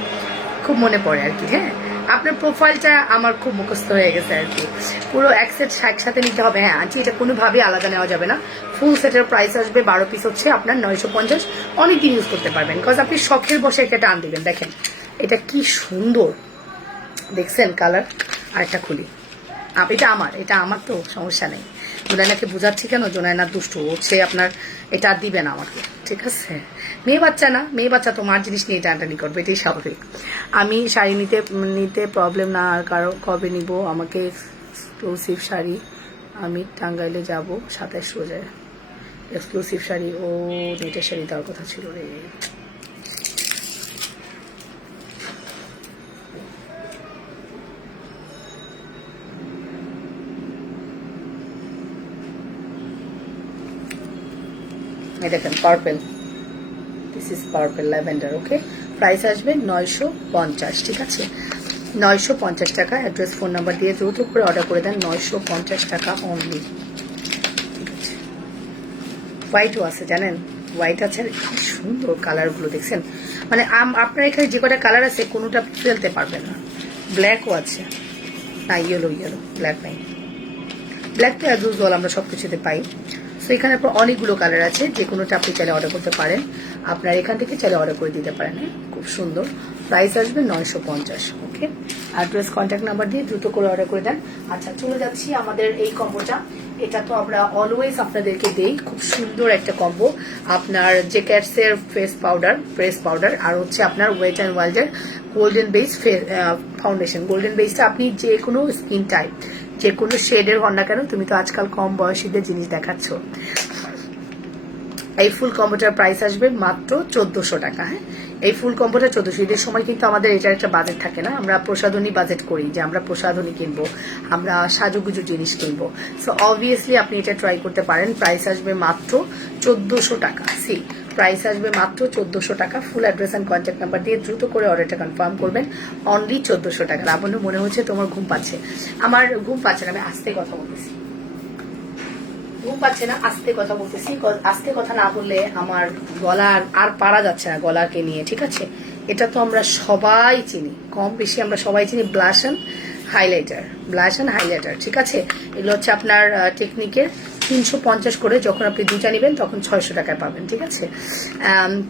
খুব মনে পড়ে আর কি। হ্যাঁ, আপনার প্রোফাইলটা আমার খুব মুখস্থ হয়ে গেছে আর কি। পুরো এক সেট একসাথে নিতে হবে। হ্যাঁ আন্টি, এটা কোনোভাবেই আলাদা নেওয়া যাবে না। ফুল সেটের প্রাইস আসবে 12 পিস হচ্ছে আপনার 950। অনেকদিন ইউজ করতে পারবেন, বিকজ আপনি শখের বসে একটা টান দিবেন। দেখেন এটা কি সুন্দর, দেখছেন কালার? আর একটা খুলি, এটা আমার তো সমস্যা নেই। জোনাইনাকে বুঝাচ্ছি কেন, জোনাইনা দুষ্টু হচ্ছে, আপনার এটা আর দিবে না আমাকে, ঠিক আছে? মেয়ে বাচ্চা না, মেয়ে বাচ্চা তো মার জিনিস নিয়ে টানটানি করবে, এটাই স্বাভাবিক। আমি শাড়ি নিতে প্রবলেম না, আর কারো কবে নিব আমাকে এক্সক্লুসিভ শাড়ি? আমি টাঙ্গাইলে যাব 27 রোজায়। এক্সক্লুসিভ শাড়ি, ও নেটের শাড়ি দেওয়ার কথা ছিল রে। এই দেখেন purple, this is purple lavender. Okay, price আসবে 950, ঠিক আছে? 950 টাকা। অ্যাড্রেস ফোন নাম্বার দিয়ে দ্রুত করে অর্ডার করে দেন, 950 টাকা অনলি, ঠিক আছে? হোয়াইটও আছে, জানেন? হোয়াইট আছে, আর কি সুন্দর কালারগুলো দেখছেন? মানে আপনার এখানে যে কটা কালার আছে কোনোটা ফেলতে পারবেন না। ব্ল্যাকও আছে, না ইয়েলো, ব্ল্যাক নাই। ব্ল্যাক তো অ্যাজ ইউজুয়াল আমরা সব কিছুতে পাই। সো এখানে আপনার অনেকগুলো কালার আছে, যে কোনোটা আপনি চাইলে অর্ডার করতে পারেন। আপনার এখান থেকে চাইলে অর্ডার করে দিতে পারেন। হ্যাঁ, খুব সুন্দর। প্রাইস আসবে 950। ওকে, অ্যাড্রেস কন্ট্যাক্ট নাম্বার দিয়ে দ্রুত করে অর্ডার করে দেন। আচ্ছা, চলে যাচ্ছি আমাদের এই কম্বোটা। এটা তো আমরা অলওয়েজ আপনাদেরকে দেই, খুব সুন্দর একটা কম্বো। আপনার জেকেটসের ফেস পাউডার আর হচ্ছে আপনার ওয়েট অ্যান্ড ওয়াইল্ডের গোল্ডেন বেস ফাউন্ডেশন। গোল্ডেন বেসটা আপনি যে কোনো স্কিন টাইপ, যে কোনো শেডের হন না কেন, তুমি তো আজকাল কম বয়সীদের জিনিস দেখাচ্ছ। এই ফুল কম্বোটার প্রাইস আসবে মাত্র 1400 টাকা। হ্যাঁ, এই ফুল কম্বোটা 1400। ঈদের সময় কিন্তু আমাদের এটার একটা বাজেট থাকে না, আমরা প্রসাধনী বাজেট করি যে আমরা প্রসাধনী কিনবো, আমরা সাজুগুজু জিনিস কিনবো। সো অবভিয়াসলি আপনি এটা ট্রাই করতে পারেন। প্রাইস আসবে মাত্র 1400 টাকা। সি, প্রাইস আসবে মাত্র 1400 টাকা। Full address and contact number দিয়ে দ্রুত করে অর্ডারটা কনফার্ম করবেন। অনলি 1400 টাকা। লাবণ্য, মনে হচ্ছে তোমার ঘুম পাচ্ছে। আমার ঘুম পাচ্ছে না, আমি আস্তে কথা বলতেছি। ঘুম পাচ্ছে না, আস্তে কথা বলতেছি। আস্তে কথা না বললে আমার গলা আর পারা যাচ্ছে না গলাকে নিয়ে, ঠিক আছে? এটা তো আমরা সবাই চিনি, কম বেশি আমরা সবাই চিনি, blush and highlighter. Blush and highlighter, ঠিক আছে? এগুলো হচ্ছে আপনার টেকনিকের 350 করে। যখন আপনি দুটা নেবেন তখন 600 টাকায় পাবেন, ঠিক আছে?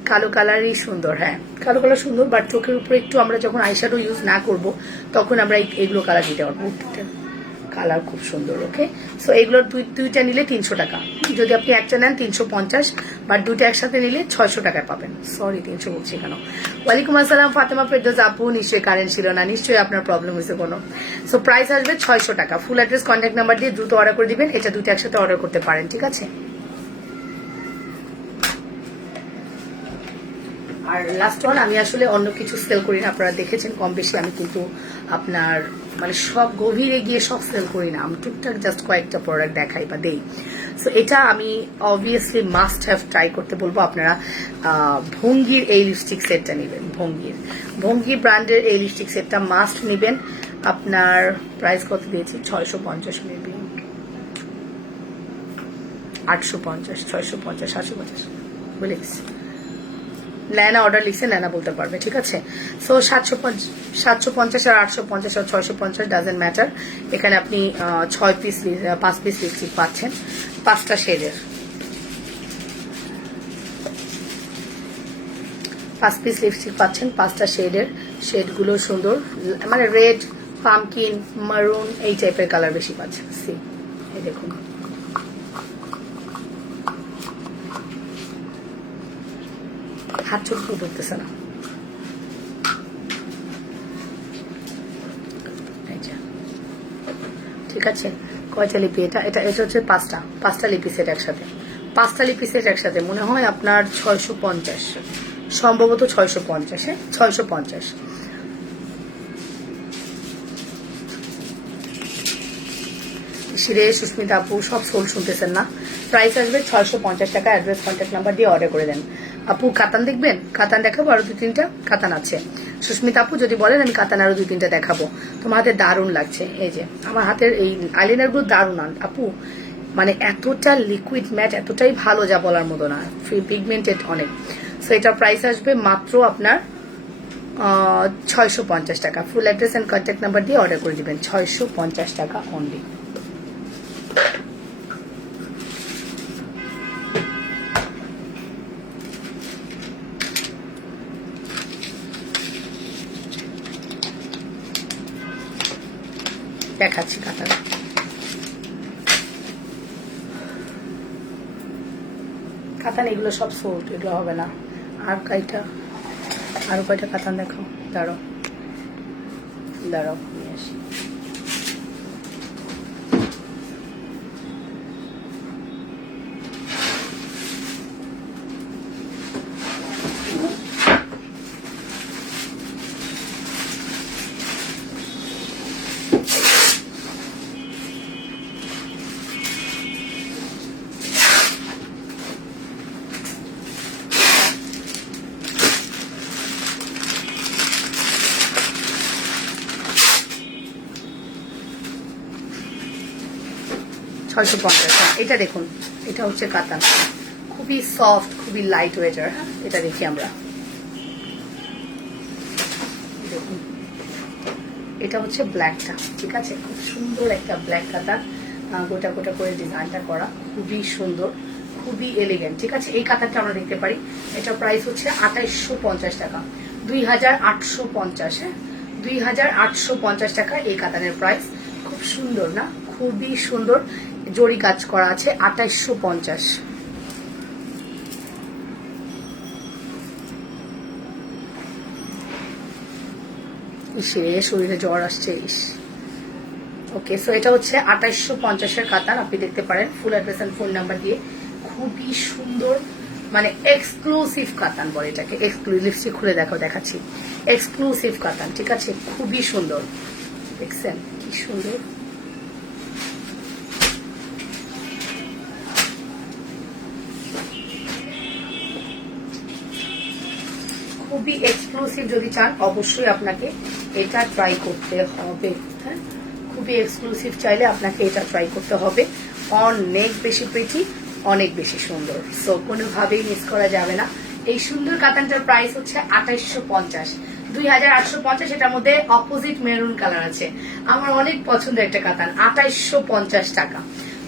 কালো কালারই সুন্দর। হ্যাঁ, কালো কালার সুন্দর, বাট চোখের উপরে একটু আমরা যখন আইশ্যাডো ইউজ না করব তখন আমরা এগুলো কালার দিতে পারবো। কালার খুব সুন্দর। ওকে, সো এগুলোর দুইটা নিলে 300 টাকা। যদি আপনি একটা নেন 350, বাট দুইটা একসাথে নিলে 600 টাকায় পাবেন। সরি, 300 বলছি কেন? ওয়ালাইকুম আসসালাম ফাতেমা ফেরদৌস আপু, নিশ্চয়ই কারেন্ট ছিল না, নিশ্চয়ই আপনার প্রবলেম হয়েছে কোনো। সো প্রাইস আসবে 600 টাকা। ফুল অ্যাড্রেস কন্ট্যাক্ট নাম্বার দিয়ে দ্রুত অর্ডার করে দিবেন। এটা দুটো একসাথে অর্ডার করতে পারেন, ঠিক আছে? আর লাস্ট ওয়ান, আমি আসলে অন্য কিছু সেল করি না, আপনারা দেখেছেন কম বেশি। আমি কিন্তু আপনার মানে সব গভীরে গিয়ে সব সেল করি না, আমি টুকটাক জাস্ট কয়েকটা প্রোডাক্ট দেখাই বা দেই। সো এটা আমি অবভিয়াসলি মাস্ট হ্যাভ ট্রাই করতে বলবো। আপনারা ভঙ্গির এই লিপস্টিক সেটটা নেবেন। ভঙ্গি ব্র্যান্ডের এই লিপস্টিক সেটটা মাস্ট নেবেন। আপনার প্রাইস কত দিয়েছি? 650 মেবি, 850, 650, 750 বলে দিচ্ছি। ন্যানা অর্ডার লিখছে, ন্যানা বলতে পারবে, ঠিক আছে? সো 750 আর 850 আর 650 ডাজেন্ট ম্যাটার। এখানে আপনি 5 পিস লিপস্টিক পাচ্ছেন, 5টা শেডের। 5 পিস লিপস্টিক পাচ্ছেন, 5টা শেডের। শেডগুলো সুন্দর, মানে রেড, পামকিন, মারুন, এই টাইপের কালার বেশি পাচ্ছেন। সি, এই দেখুন, হাত ছোট ধরতেছে না। ঠিক আছে, কয়টা লিপি? এটা এটা এটা হচ্ছে 5টা লিপি সেট একসাথে। 5টা লিপি সেট একসাথে মনে হয় আপনার 650, সম্ভবত 650। হ্যাঁ, 650। শিরে, সুস্মিতা আপু সব সোল শুনতেছেন না? প্রাইস আসবে 650 টাকা। অ্যাড্রেস কন্ট্যাক্ট নাম্বার দিয়ে অর্ডার করে দেন। আপু কাতান দেখবেন? কাতান দেখাবো, আরো 2-3টা কাতান আছে। সুস্মিতা আপু যদি বলেন আমি কাতান আরো 2-3টা দেখাবো। তোমার হাতে দারুণ লাগছে। এই যে আমার হাতের এই আইলাইনার গুলো দারুণ আপু, মানে এতটা লিকুইড ম্যাট, এতটাই ভালো যা বলার মতো না, পিগমেন্টেড অনেক। সো এটা প্রাইস আসবে মাত্র আপনার 650 টাকা। Full address and contact number দিয়ে অর্ডার করে দিবেন। 650 টাকা অনলি। দেখাচ্ছি কাতান। কাতান এগুলো সব সোল্ড, এগুলো হবে না। আর কয়টা কাতান দেখো, দাঁড়াও নিয়ে আসি। এটা দেখুন, এটা হচ্ছে কাতান, খুবই সফট, খুবই লাইট ওয়েটার। এটা দেখি আমরা, দেখুন এটা হচ্ছে ব্ল্যাকটা, ঠিক আছে? খুব সুন্দর একটা ব্ল্যাক কাতান, গোটা গোটা করে ডিজাইনটা করা, খুবই সুন্দর, খুবই এলিগেন্ট, ঠিক আছে? এই কাতারটা আমরা দেখতে পারি। এটা প্রাইস হচ্ছে 2850 টাকা, 2850। হ্যাঁ, 2850 টাকা এই কাতানের প্রাইস। খুব সুন্দর না? খুবই সুন্দর, জরি কাজ করা আছে। 2850। শরীরে জ্বর আসছে। ওকে, সো এটা হচ্ছে 2850-এর কাতান। আপনি দেখতে পারেন full address and phone number দিয়ে। খুবই সুন্দর, মানে এক্সক্লুসিভ কাতান বলে এটাকে, এক্সক্লুসিভ। লিপস্টিক খুলে দেখো, দেখাচ্ছি, এক্সক্লুসিভ কাতান, ঠিক আছে, খুবই সুন্দর, দেখছেন কি সুন্দর। খুবই এক্সক্লুসিভ, যদি চান অবশ্যই আপনাকে এটা ট্রাই করতে হবে। হ্যাঁ, খুবই এক্সক্লুসিভ চাইলে আপনাকে এটা ট্রাই করতে হবে। অনেক বেশি প্রিটি, অনেক বেশি সুন্দর, সো কোনোভাবেই মিস করা যাবে না। এই সুন্দর কাতানটার প্রাইস হচ্ছে 2850, 2850। এটার মধ্যে অপোজিট মেরুন কালার আছে, আমার অনেক পছন্দের একটা কাতান, 2850 টাকা,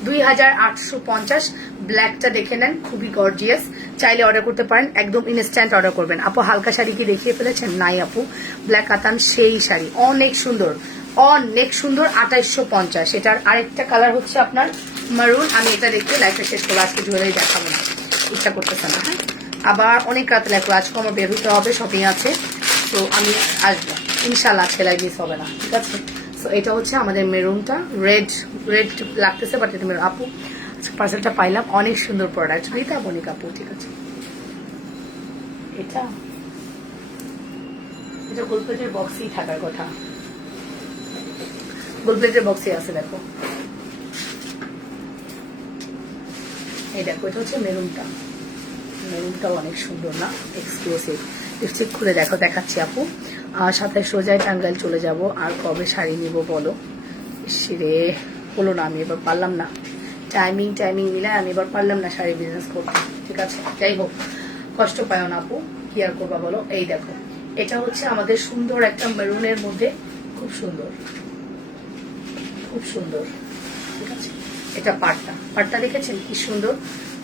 2850। ব্ল্যাকটা দেখে নেন, খুবই গর্জিয়াস, চাইলে অর্ডার করতে পারেন, একদম ইনস্ট্যান্ট অর্ডার করবেন। আপু হালকা শাড়ি কি দেখিয়ে ফেলেছেন? নাই আপু, ব্ল্যাক কাতান সেই শাড়ি, অনেক সুন্দর, অনেক সুন্দর, 2850। এটার আরেকটা কালার হচ্ছে আপনার মারুন। আমি এটা দেখে লাইফটা শেষ করবো, আজকে জুয়েলারি দেখাবো না, ইচ্ছা করতেছে না। হ্যাঁ, আবার অনেক রাত লাগবে, আজকে আমার বের হতে হবে, শপিং আছে, তো আমি আসবো ইনশাল্লাহ, ছেলাই মিস হবে না, ঠিক আছে। সো এটা হচ্ছে আমাদের মেরুনটা, রেড রেড লাগতেছে, বাট এটা মেরুন। আপু পার্সেলটা পাইলাম, অনেক সুন্দর প্রোডাক্ট, রীতা বণিক আপু, ঠিক আছে। এটা এটা গোলপ্লেটের বক্সেই থাকার কথা, গোলপ্লেটের বক্সে আছে, দেখো এই দেখো, এটা হচ্ছে মেরুনটা, মেরুনটাও অনেক সুন্দর না, এক্সক্লুসিভ। লিপস্টিক খুলে দেখো, দেখাচ্ছি আপু। 27 রোজায় টাঙ্গাইল চলে যাব, আর কবে শাড়ি নিব বলো। সেরে হলো না, আমি এবার পারলাম না, টাইমিং মিলায় আমি এবার পারলাম না শাড়ি বিজনেস করতে, ঠিক আছে। যাই হোক, কষ্ট পায় না আপু, কি আর করবা বলো। এই দেখো, এটা হচ্ছে আমাদের সুন্দর একটা মেরুনের মধ্যে, খুব সুন্দর, খুব সুন্দর, ঠিক আছে। এটা পাটটা দেখেছেন কি সুন্দর,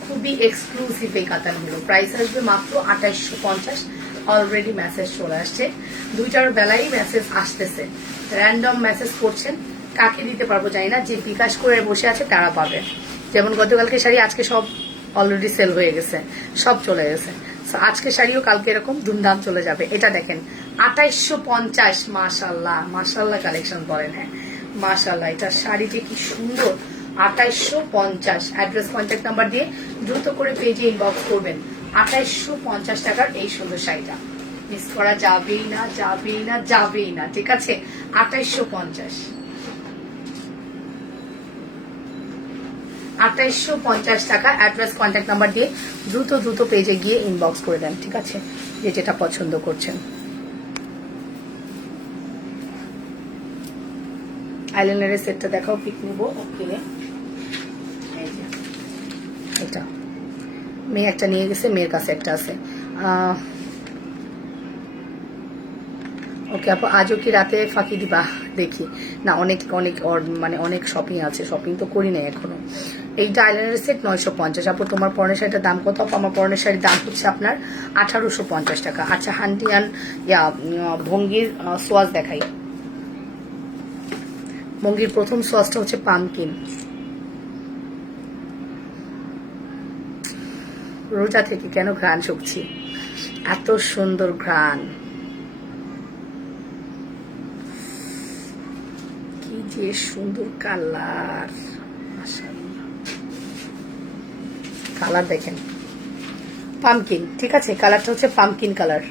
খুবই এক্সক্লুসিভ এই কাতানগুলো। প্রাইস আসবে মাত্র 2850। অলরেডি মেসেজ চলে আসছে, 2টার বেলায় মেসেজ আসতেছে, র্যান্ডম মেসেজ করছেন, কাকে দিতে পারবো জানি না, যে বিকাশ করে বসে আছে তারা পাবে। যেমন গতকালকে শাড়ি, আজকে সব অলরেডি সেল হয়ে গেছে, সব চলে গেছে। আজকে শাড়িও কালকে এরকম ধুমধাম চলে যাবে। এটা দেখেন 2850, মাশাল্লাহ মাশাল্লাহ কালেকশন বলেন, হ্যাঁ মাশাল্লাহ, এটা শাড়িটি কি সুন্দর, 2850। অ্যাড্রেস কন্ট্যাক্ট নাম্বার দিয়ে দ্রুত করে পেজে ইনবক্স করবেন। 2850 টাকার এই সুন্দর শাড়িটা মিস করা যাবেই না, যাবেই না, যাবেই না, ঠিক আছে। 2850, 2850 টাকা। অ্যাড্রেস কন্ট্যাক্ট নাম্বার দিয়ে দ্রুত পেজে গিয়ে ইনবক্স করে দেন, ঠিক আছে, যে যেটা পছন্দ করছেন। আইলাইনারের সেটটা দেখাও, পিক নেবো। ওকে, এটা মেয়ে একটা নিয়ে গেছে, মেয়ের কাছে একটা আছে। ওকে আপু, আজও কি রাতে ফাঁকি দিবা? দেখি না, অনেক অনেক মানে অনেক শপিং আছে, শপিং তো করি নাই এখনো। এইটা আইলাইনারের সেট 950। আপু তোমার পরনের শাড়িটার দাম কত? আপু আমার পরনের শাড়ির দাম হচ্ছে আপনার 1850 টাকা। আচ্ছা, হান্টিয়ান ভঙ্গির সোয়াজ দেখাই। ভঙ্গির প্রথম সোয়াজটা হচ্ছে পামকিন। রোজা থেকে কেন ঘ্রাণ শুকছি, এত সুন্দর ঘ্রাণ, কি যে সুন্দর কালার, কালার দেখেন, পামকিন, ঠিক আছে, কালারটা হচ্ছে পামকিন কালার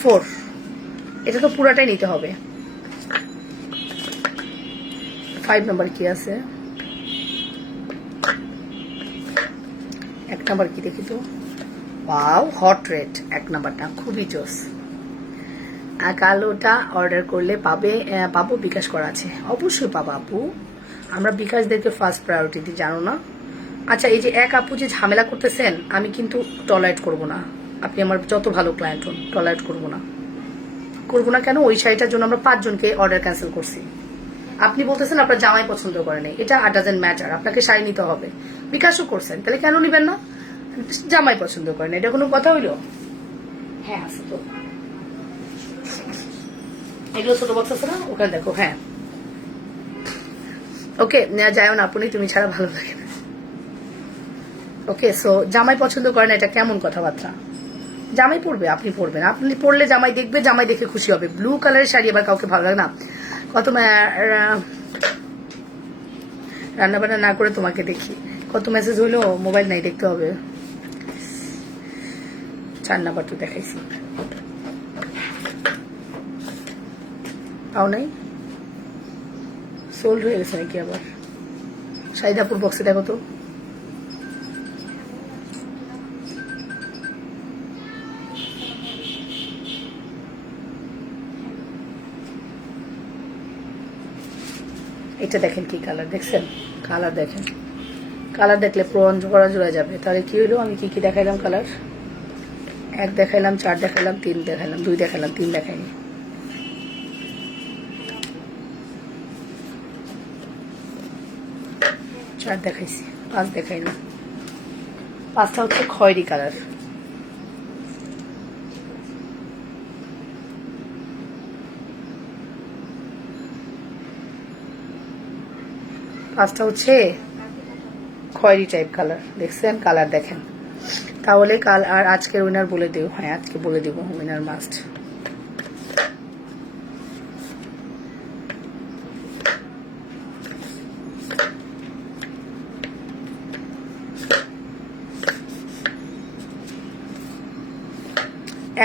4। এটা তো পুরাটাই নিতে হবে। 5 নাম্বার কি আছে, 1 নাম্বার কি দেখি তো, ওয়াও হট রেড, 1 নাম্বারটা খুবই জোস। কালোটা অর্ডার করলে পাবো, বিকাশ করা আছে, অবশ্যই পাবো আপু, আমরা বিকাশদেরকে ফার্স্ট প্রায়োরিটি দিই, জানো না। আচ্ছা, এই যে এক আপু যে ঝামেলা করতেছেন, আমি কিন্তু টলারেট করব না, আপনি আমার যত ভালো ক্লায়েন্ট হন, টলারেট করবো না কেন, ওই শাড়িটার জন্য আমরা 5 জনকে অর্ডার ক্যান্সেল করছি। আপনি বলতেছেন আপনার জামাই পছন্দ করেন, এটা ডাজেন্ট ম্যাটার, আপনাকে শাড়ি নিতে হবে, বিকাশও করছেন, তাহলে কেন নিবেন না? জামাই পছন্দ করেন, এটা কোনো কথা হইলো? হ্যাঁ আছে তো, এগুলো ছোট বক্স আছে না, ওখানে দেখো। হ্যাঁ ওকে, যাইও না আপনি, তুমি ছাড়া ভালো লাগে না। ওকে, সো জামাই পছন্দ করেন, এটা কেমন কথাবার্তা? জামাই পরবে, আপনি পরবেন, আপনি পরলে জামাই দেখবে, জামাই দেখে খুশি হবে। ব্লু কালারের শাড়ি আবার কাউকে ভালো লাগে না। কত রান্না বান্না না করে তোমাকে দেখি, কত মেসেজ হইলো, মোবাইল নাই, দেখতে হবে। 4 নাম্বার তো দেখাইছি, পাও নাই, সোল্ড হয়ে গেছে নাকি আবার? শাহিদাপুর বক্সে দেখো তো। এটা দেখেন কি কালার, দেখছেন? কালার দেখেন, কালার দেখলে প্রন করা জোড়া যাবে। তাহলে কি হলো, আমি কি কি দেখাইলাম কালার? 1 দেখাইলাম, 4 দেখাইলাম, 3 দেখাইলাম, 2 দেখাইলাম, 3 দেখাইনি। 4 দেখাইছি, 5 দেখাইনি। 5টা হচ্ছে খয়েরি কালার। পাঁচটা হচ্ছে খয়েরি টাইপ কালার, দেখছেন? কালার দেখেন। তাহলে কাল আর আজকের উইনার বলে দেব। হ্যাঁ, আজকে বলে দেব উইনার মাস্ট।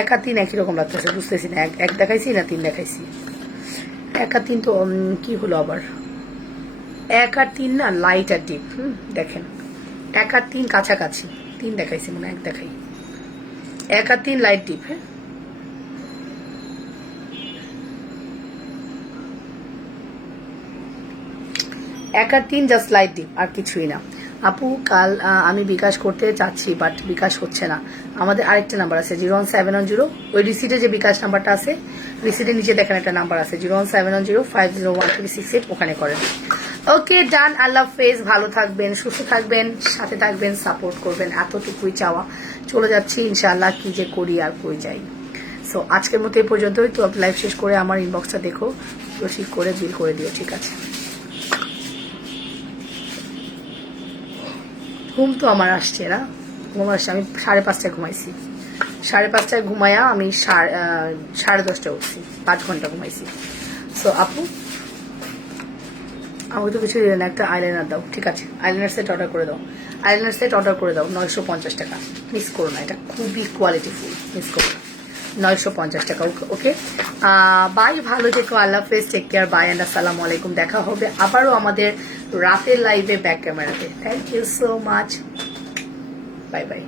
এক আর 3 একই রকম লাগতেছে, বুঝতেছি না। এক দেখাইছি না 3 দেখাইছি? 1 আর 3 তো কি হলো আবার? 1 আর 3 না, লাইট আর ডিপ। দেখেন, 1 আর 3 কাছাকাছি, 3 দেখাইছি মনে হয়, 1 দেখাই। 1 আর 3 লাইট ডিপ। হ্যাঁ, 1 আর 3 জাস্ট লাইট ডিপ, আর কিছুই না। আপু কাল আমি বিকাশ করতে চাচ্ছি, বাট বিকাশ হচ্ছে না। আমাদের আরেকটা নাম্বার আছে 01710, ওই রিসিটে যে বিকাশ নাম্বারটা আছে, রিসিটের নিচে দেখেন একটা নাম্বার আছে 01710501368, ওখানে করেন। ওকে ডান, আল্লাহ হাফেজ। ভালো থাকবেন, সুস্থ থাকবেন, সাথে থাকবেন, সাপোর্ট করবেন, এতটুকুই চাওয়া। চলে যাচ্ছি ইনশাআল্লাহ, কি যে করি আর কই যাই। সো আজকের মতো এই পর্যন্তই। তো লাইভ শেষ করে আমার ইনবক্সটা দেখো, ঠিক করে বিল করে দিও, ঠিক আছে? ঘুম তো আমার আসছে না, ঘুম আসছে। আমি 5:30টায় ঘুমাইছি, 5:30টায় ঘুমায়া আমি 10:30টায় উঠছি, 5 ঘন্টা ঘুমাইছি। সো আপু আমাকে তো কিছু দিলে না, একটা আইলাইনার দাও, ঠিক আছে? আইলাইনার সেট অর্ডার করে দাও, আইলাইনার সেট অর্ডার করে দাও। 950 টাকা, মিস করো না, এটা খুবই কোয়ালিটিফুল, মিস করো না। 950 টাকা, ওকে। বাই, ভালো থেকো, আল্লাহ হাফেজ, টেক কেয়ার, বাই অ্যান্ড আসসালামু আলাইকুম। দেখা হবে আবারও আমাদের রাতের লাইভে ব্যাক ক্যামেরাতে। Thank you so much, bye by.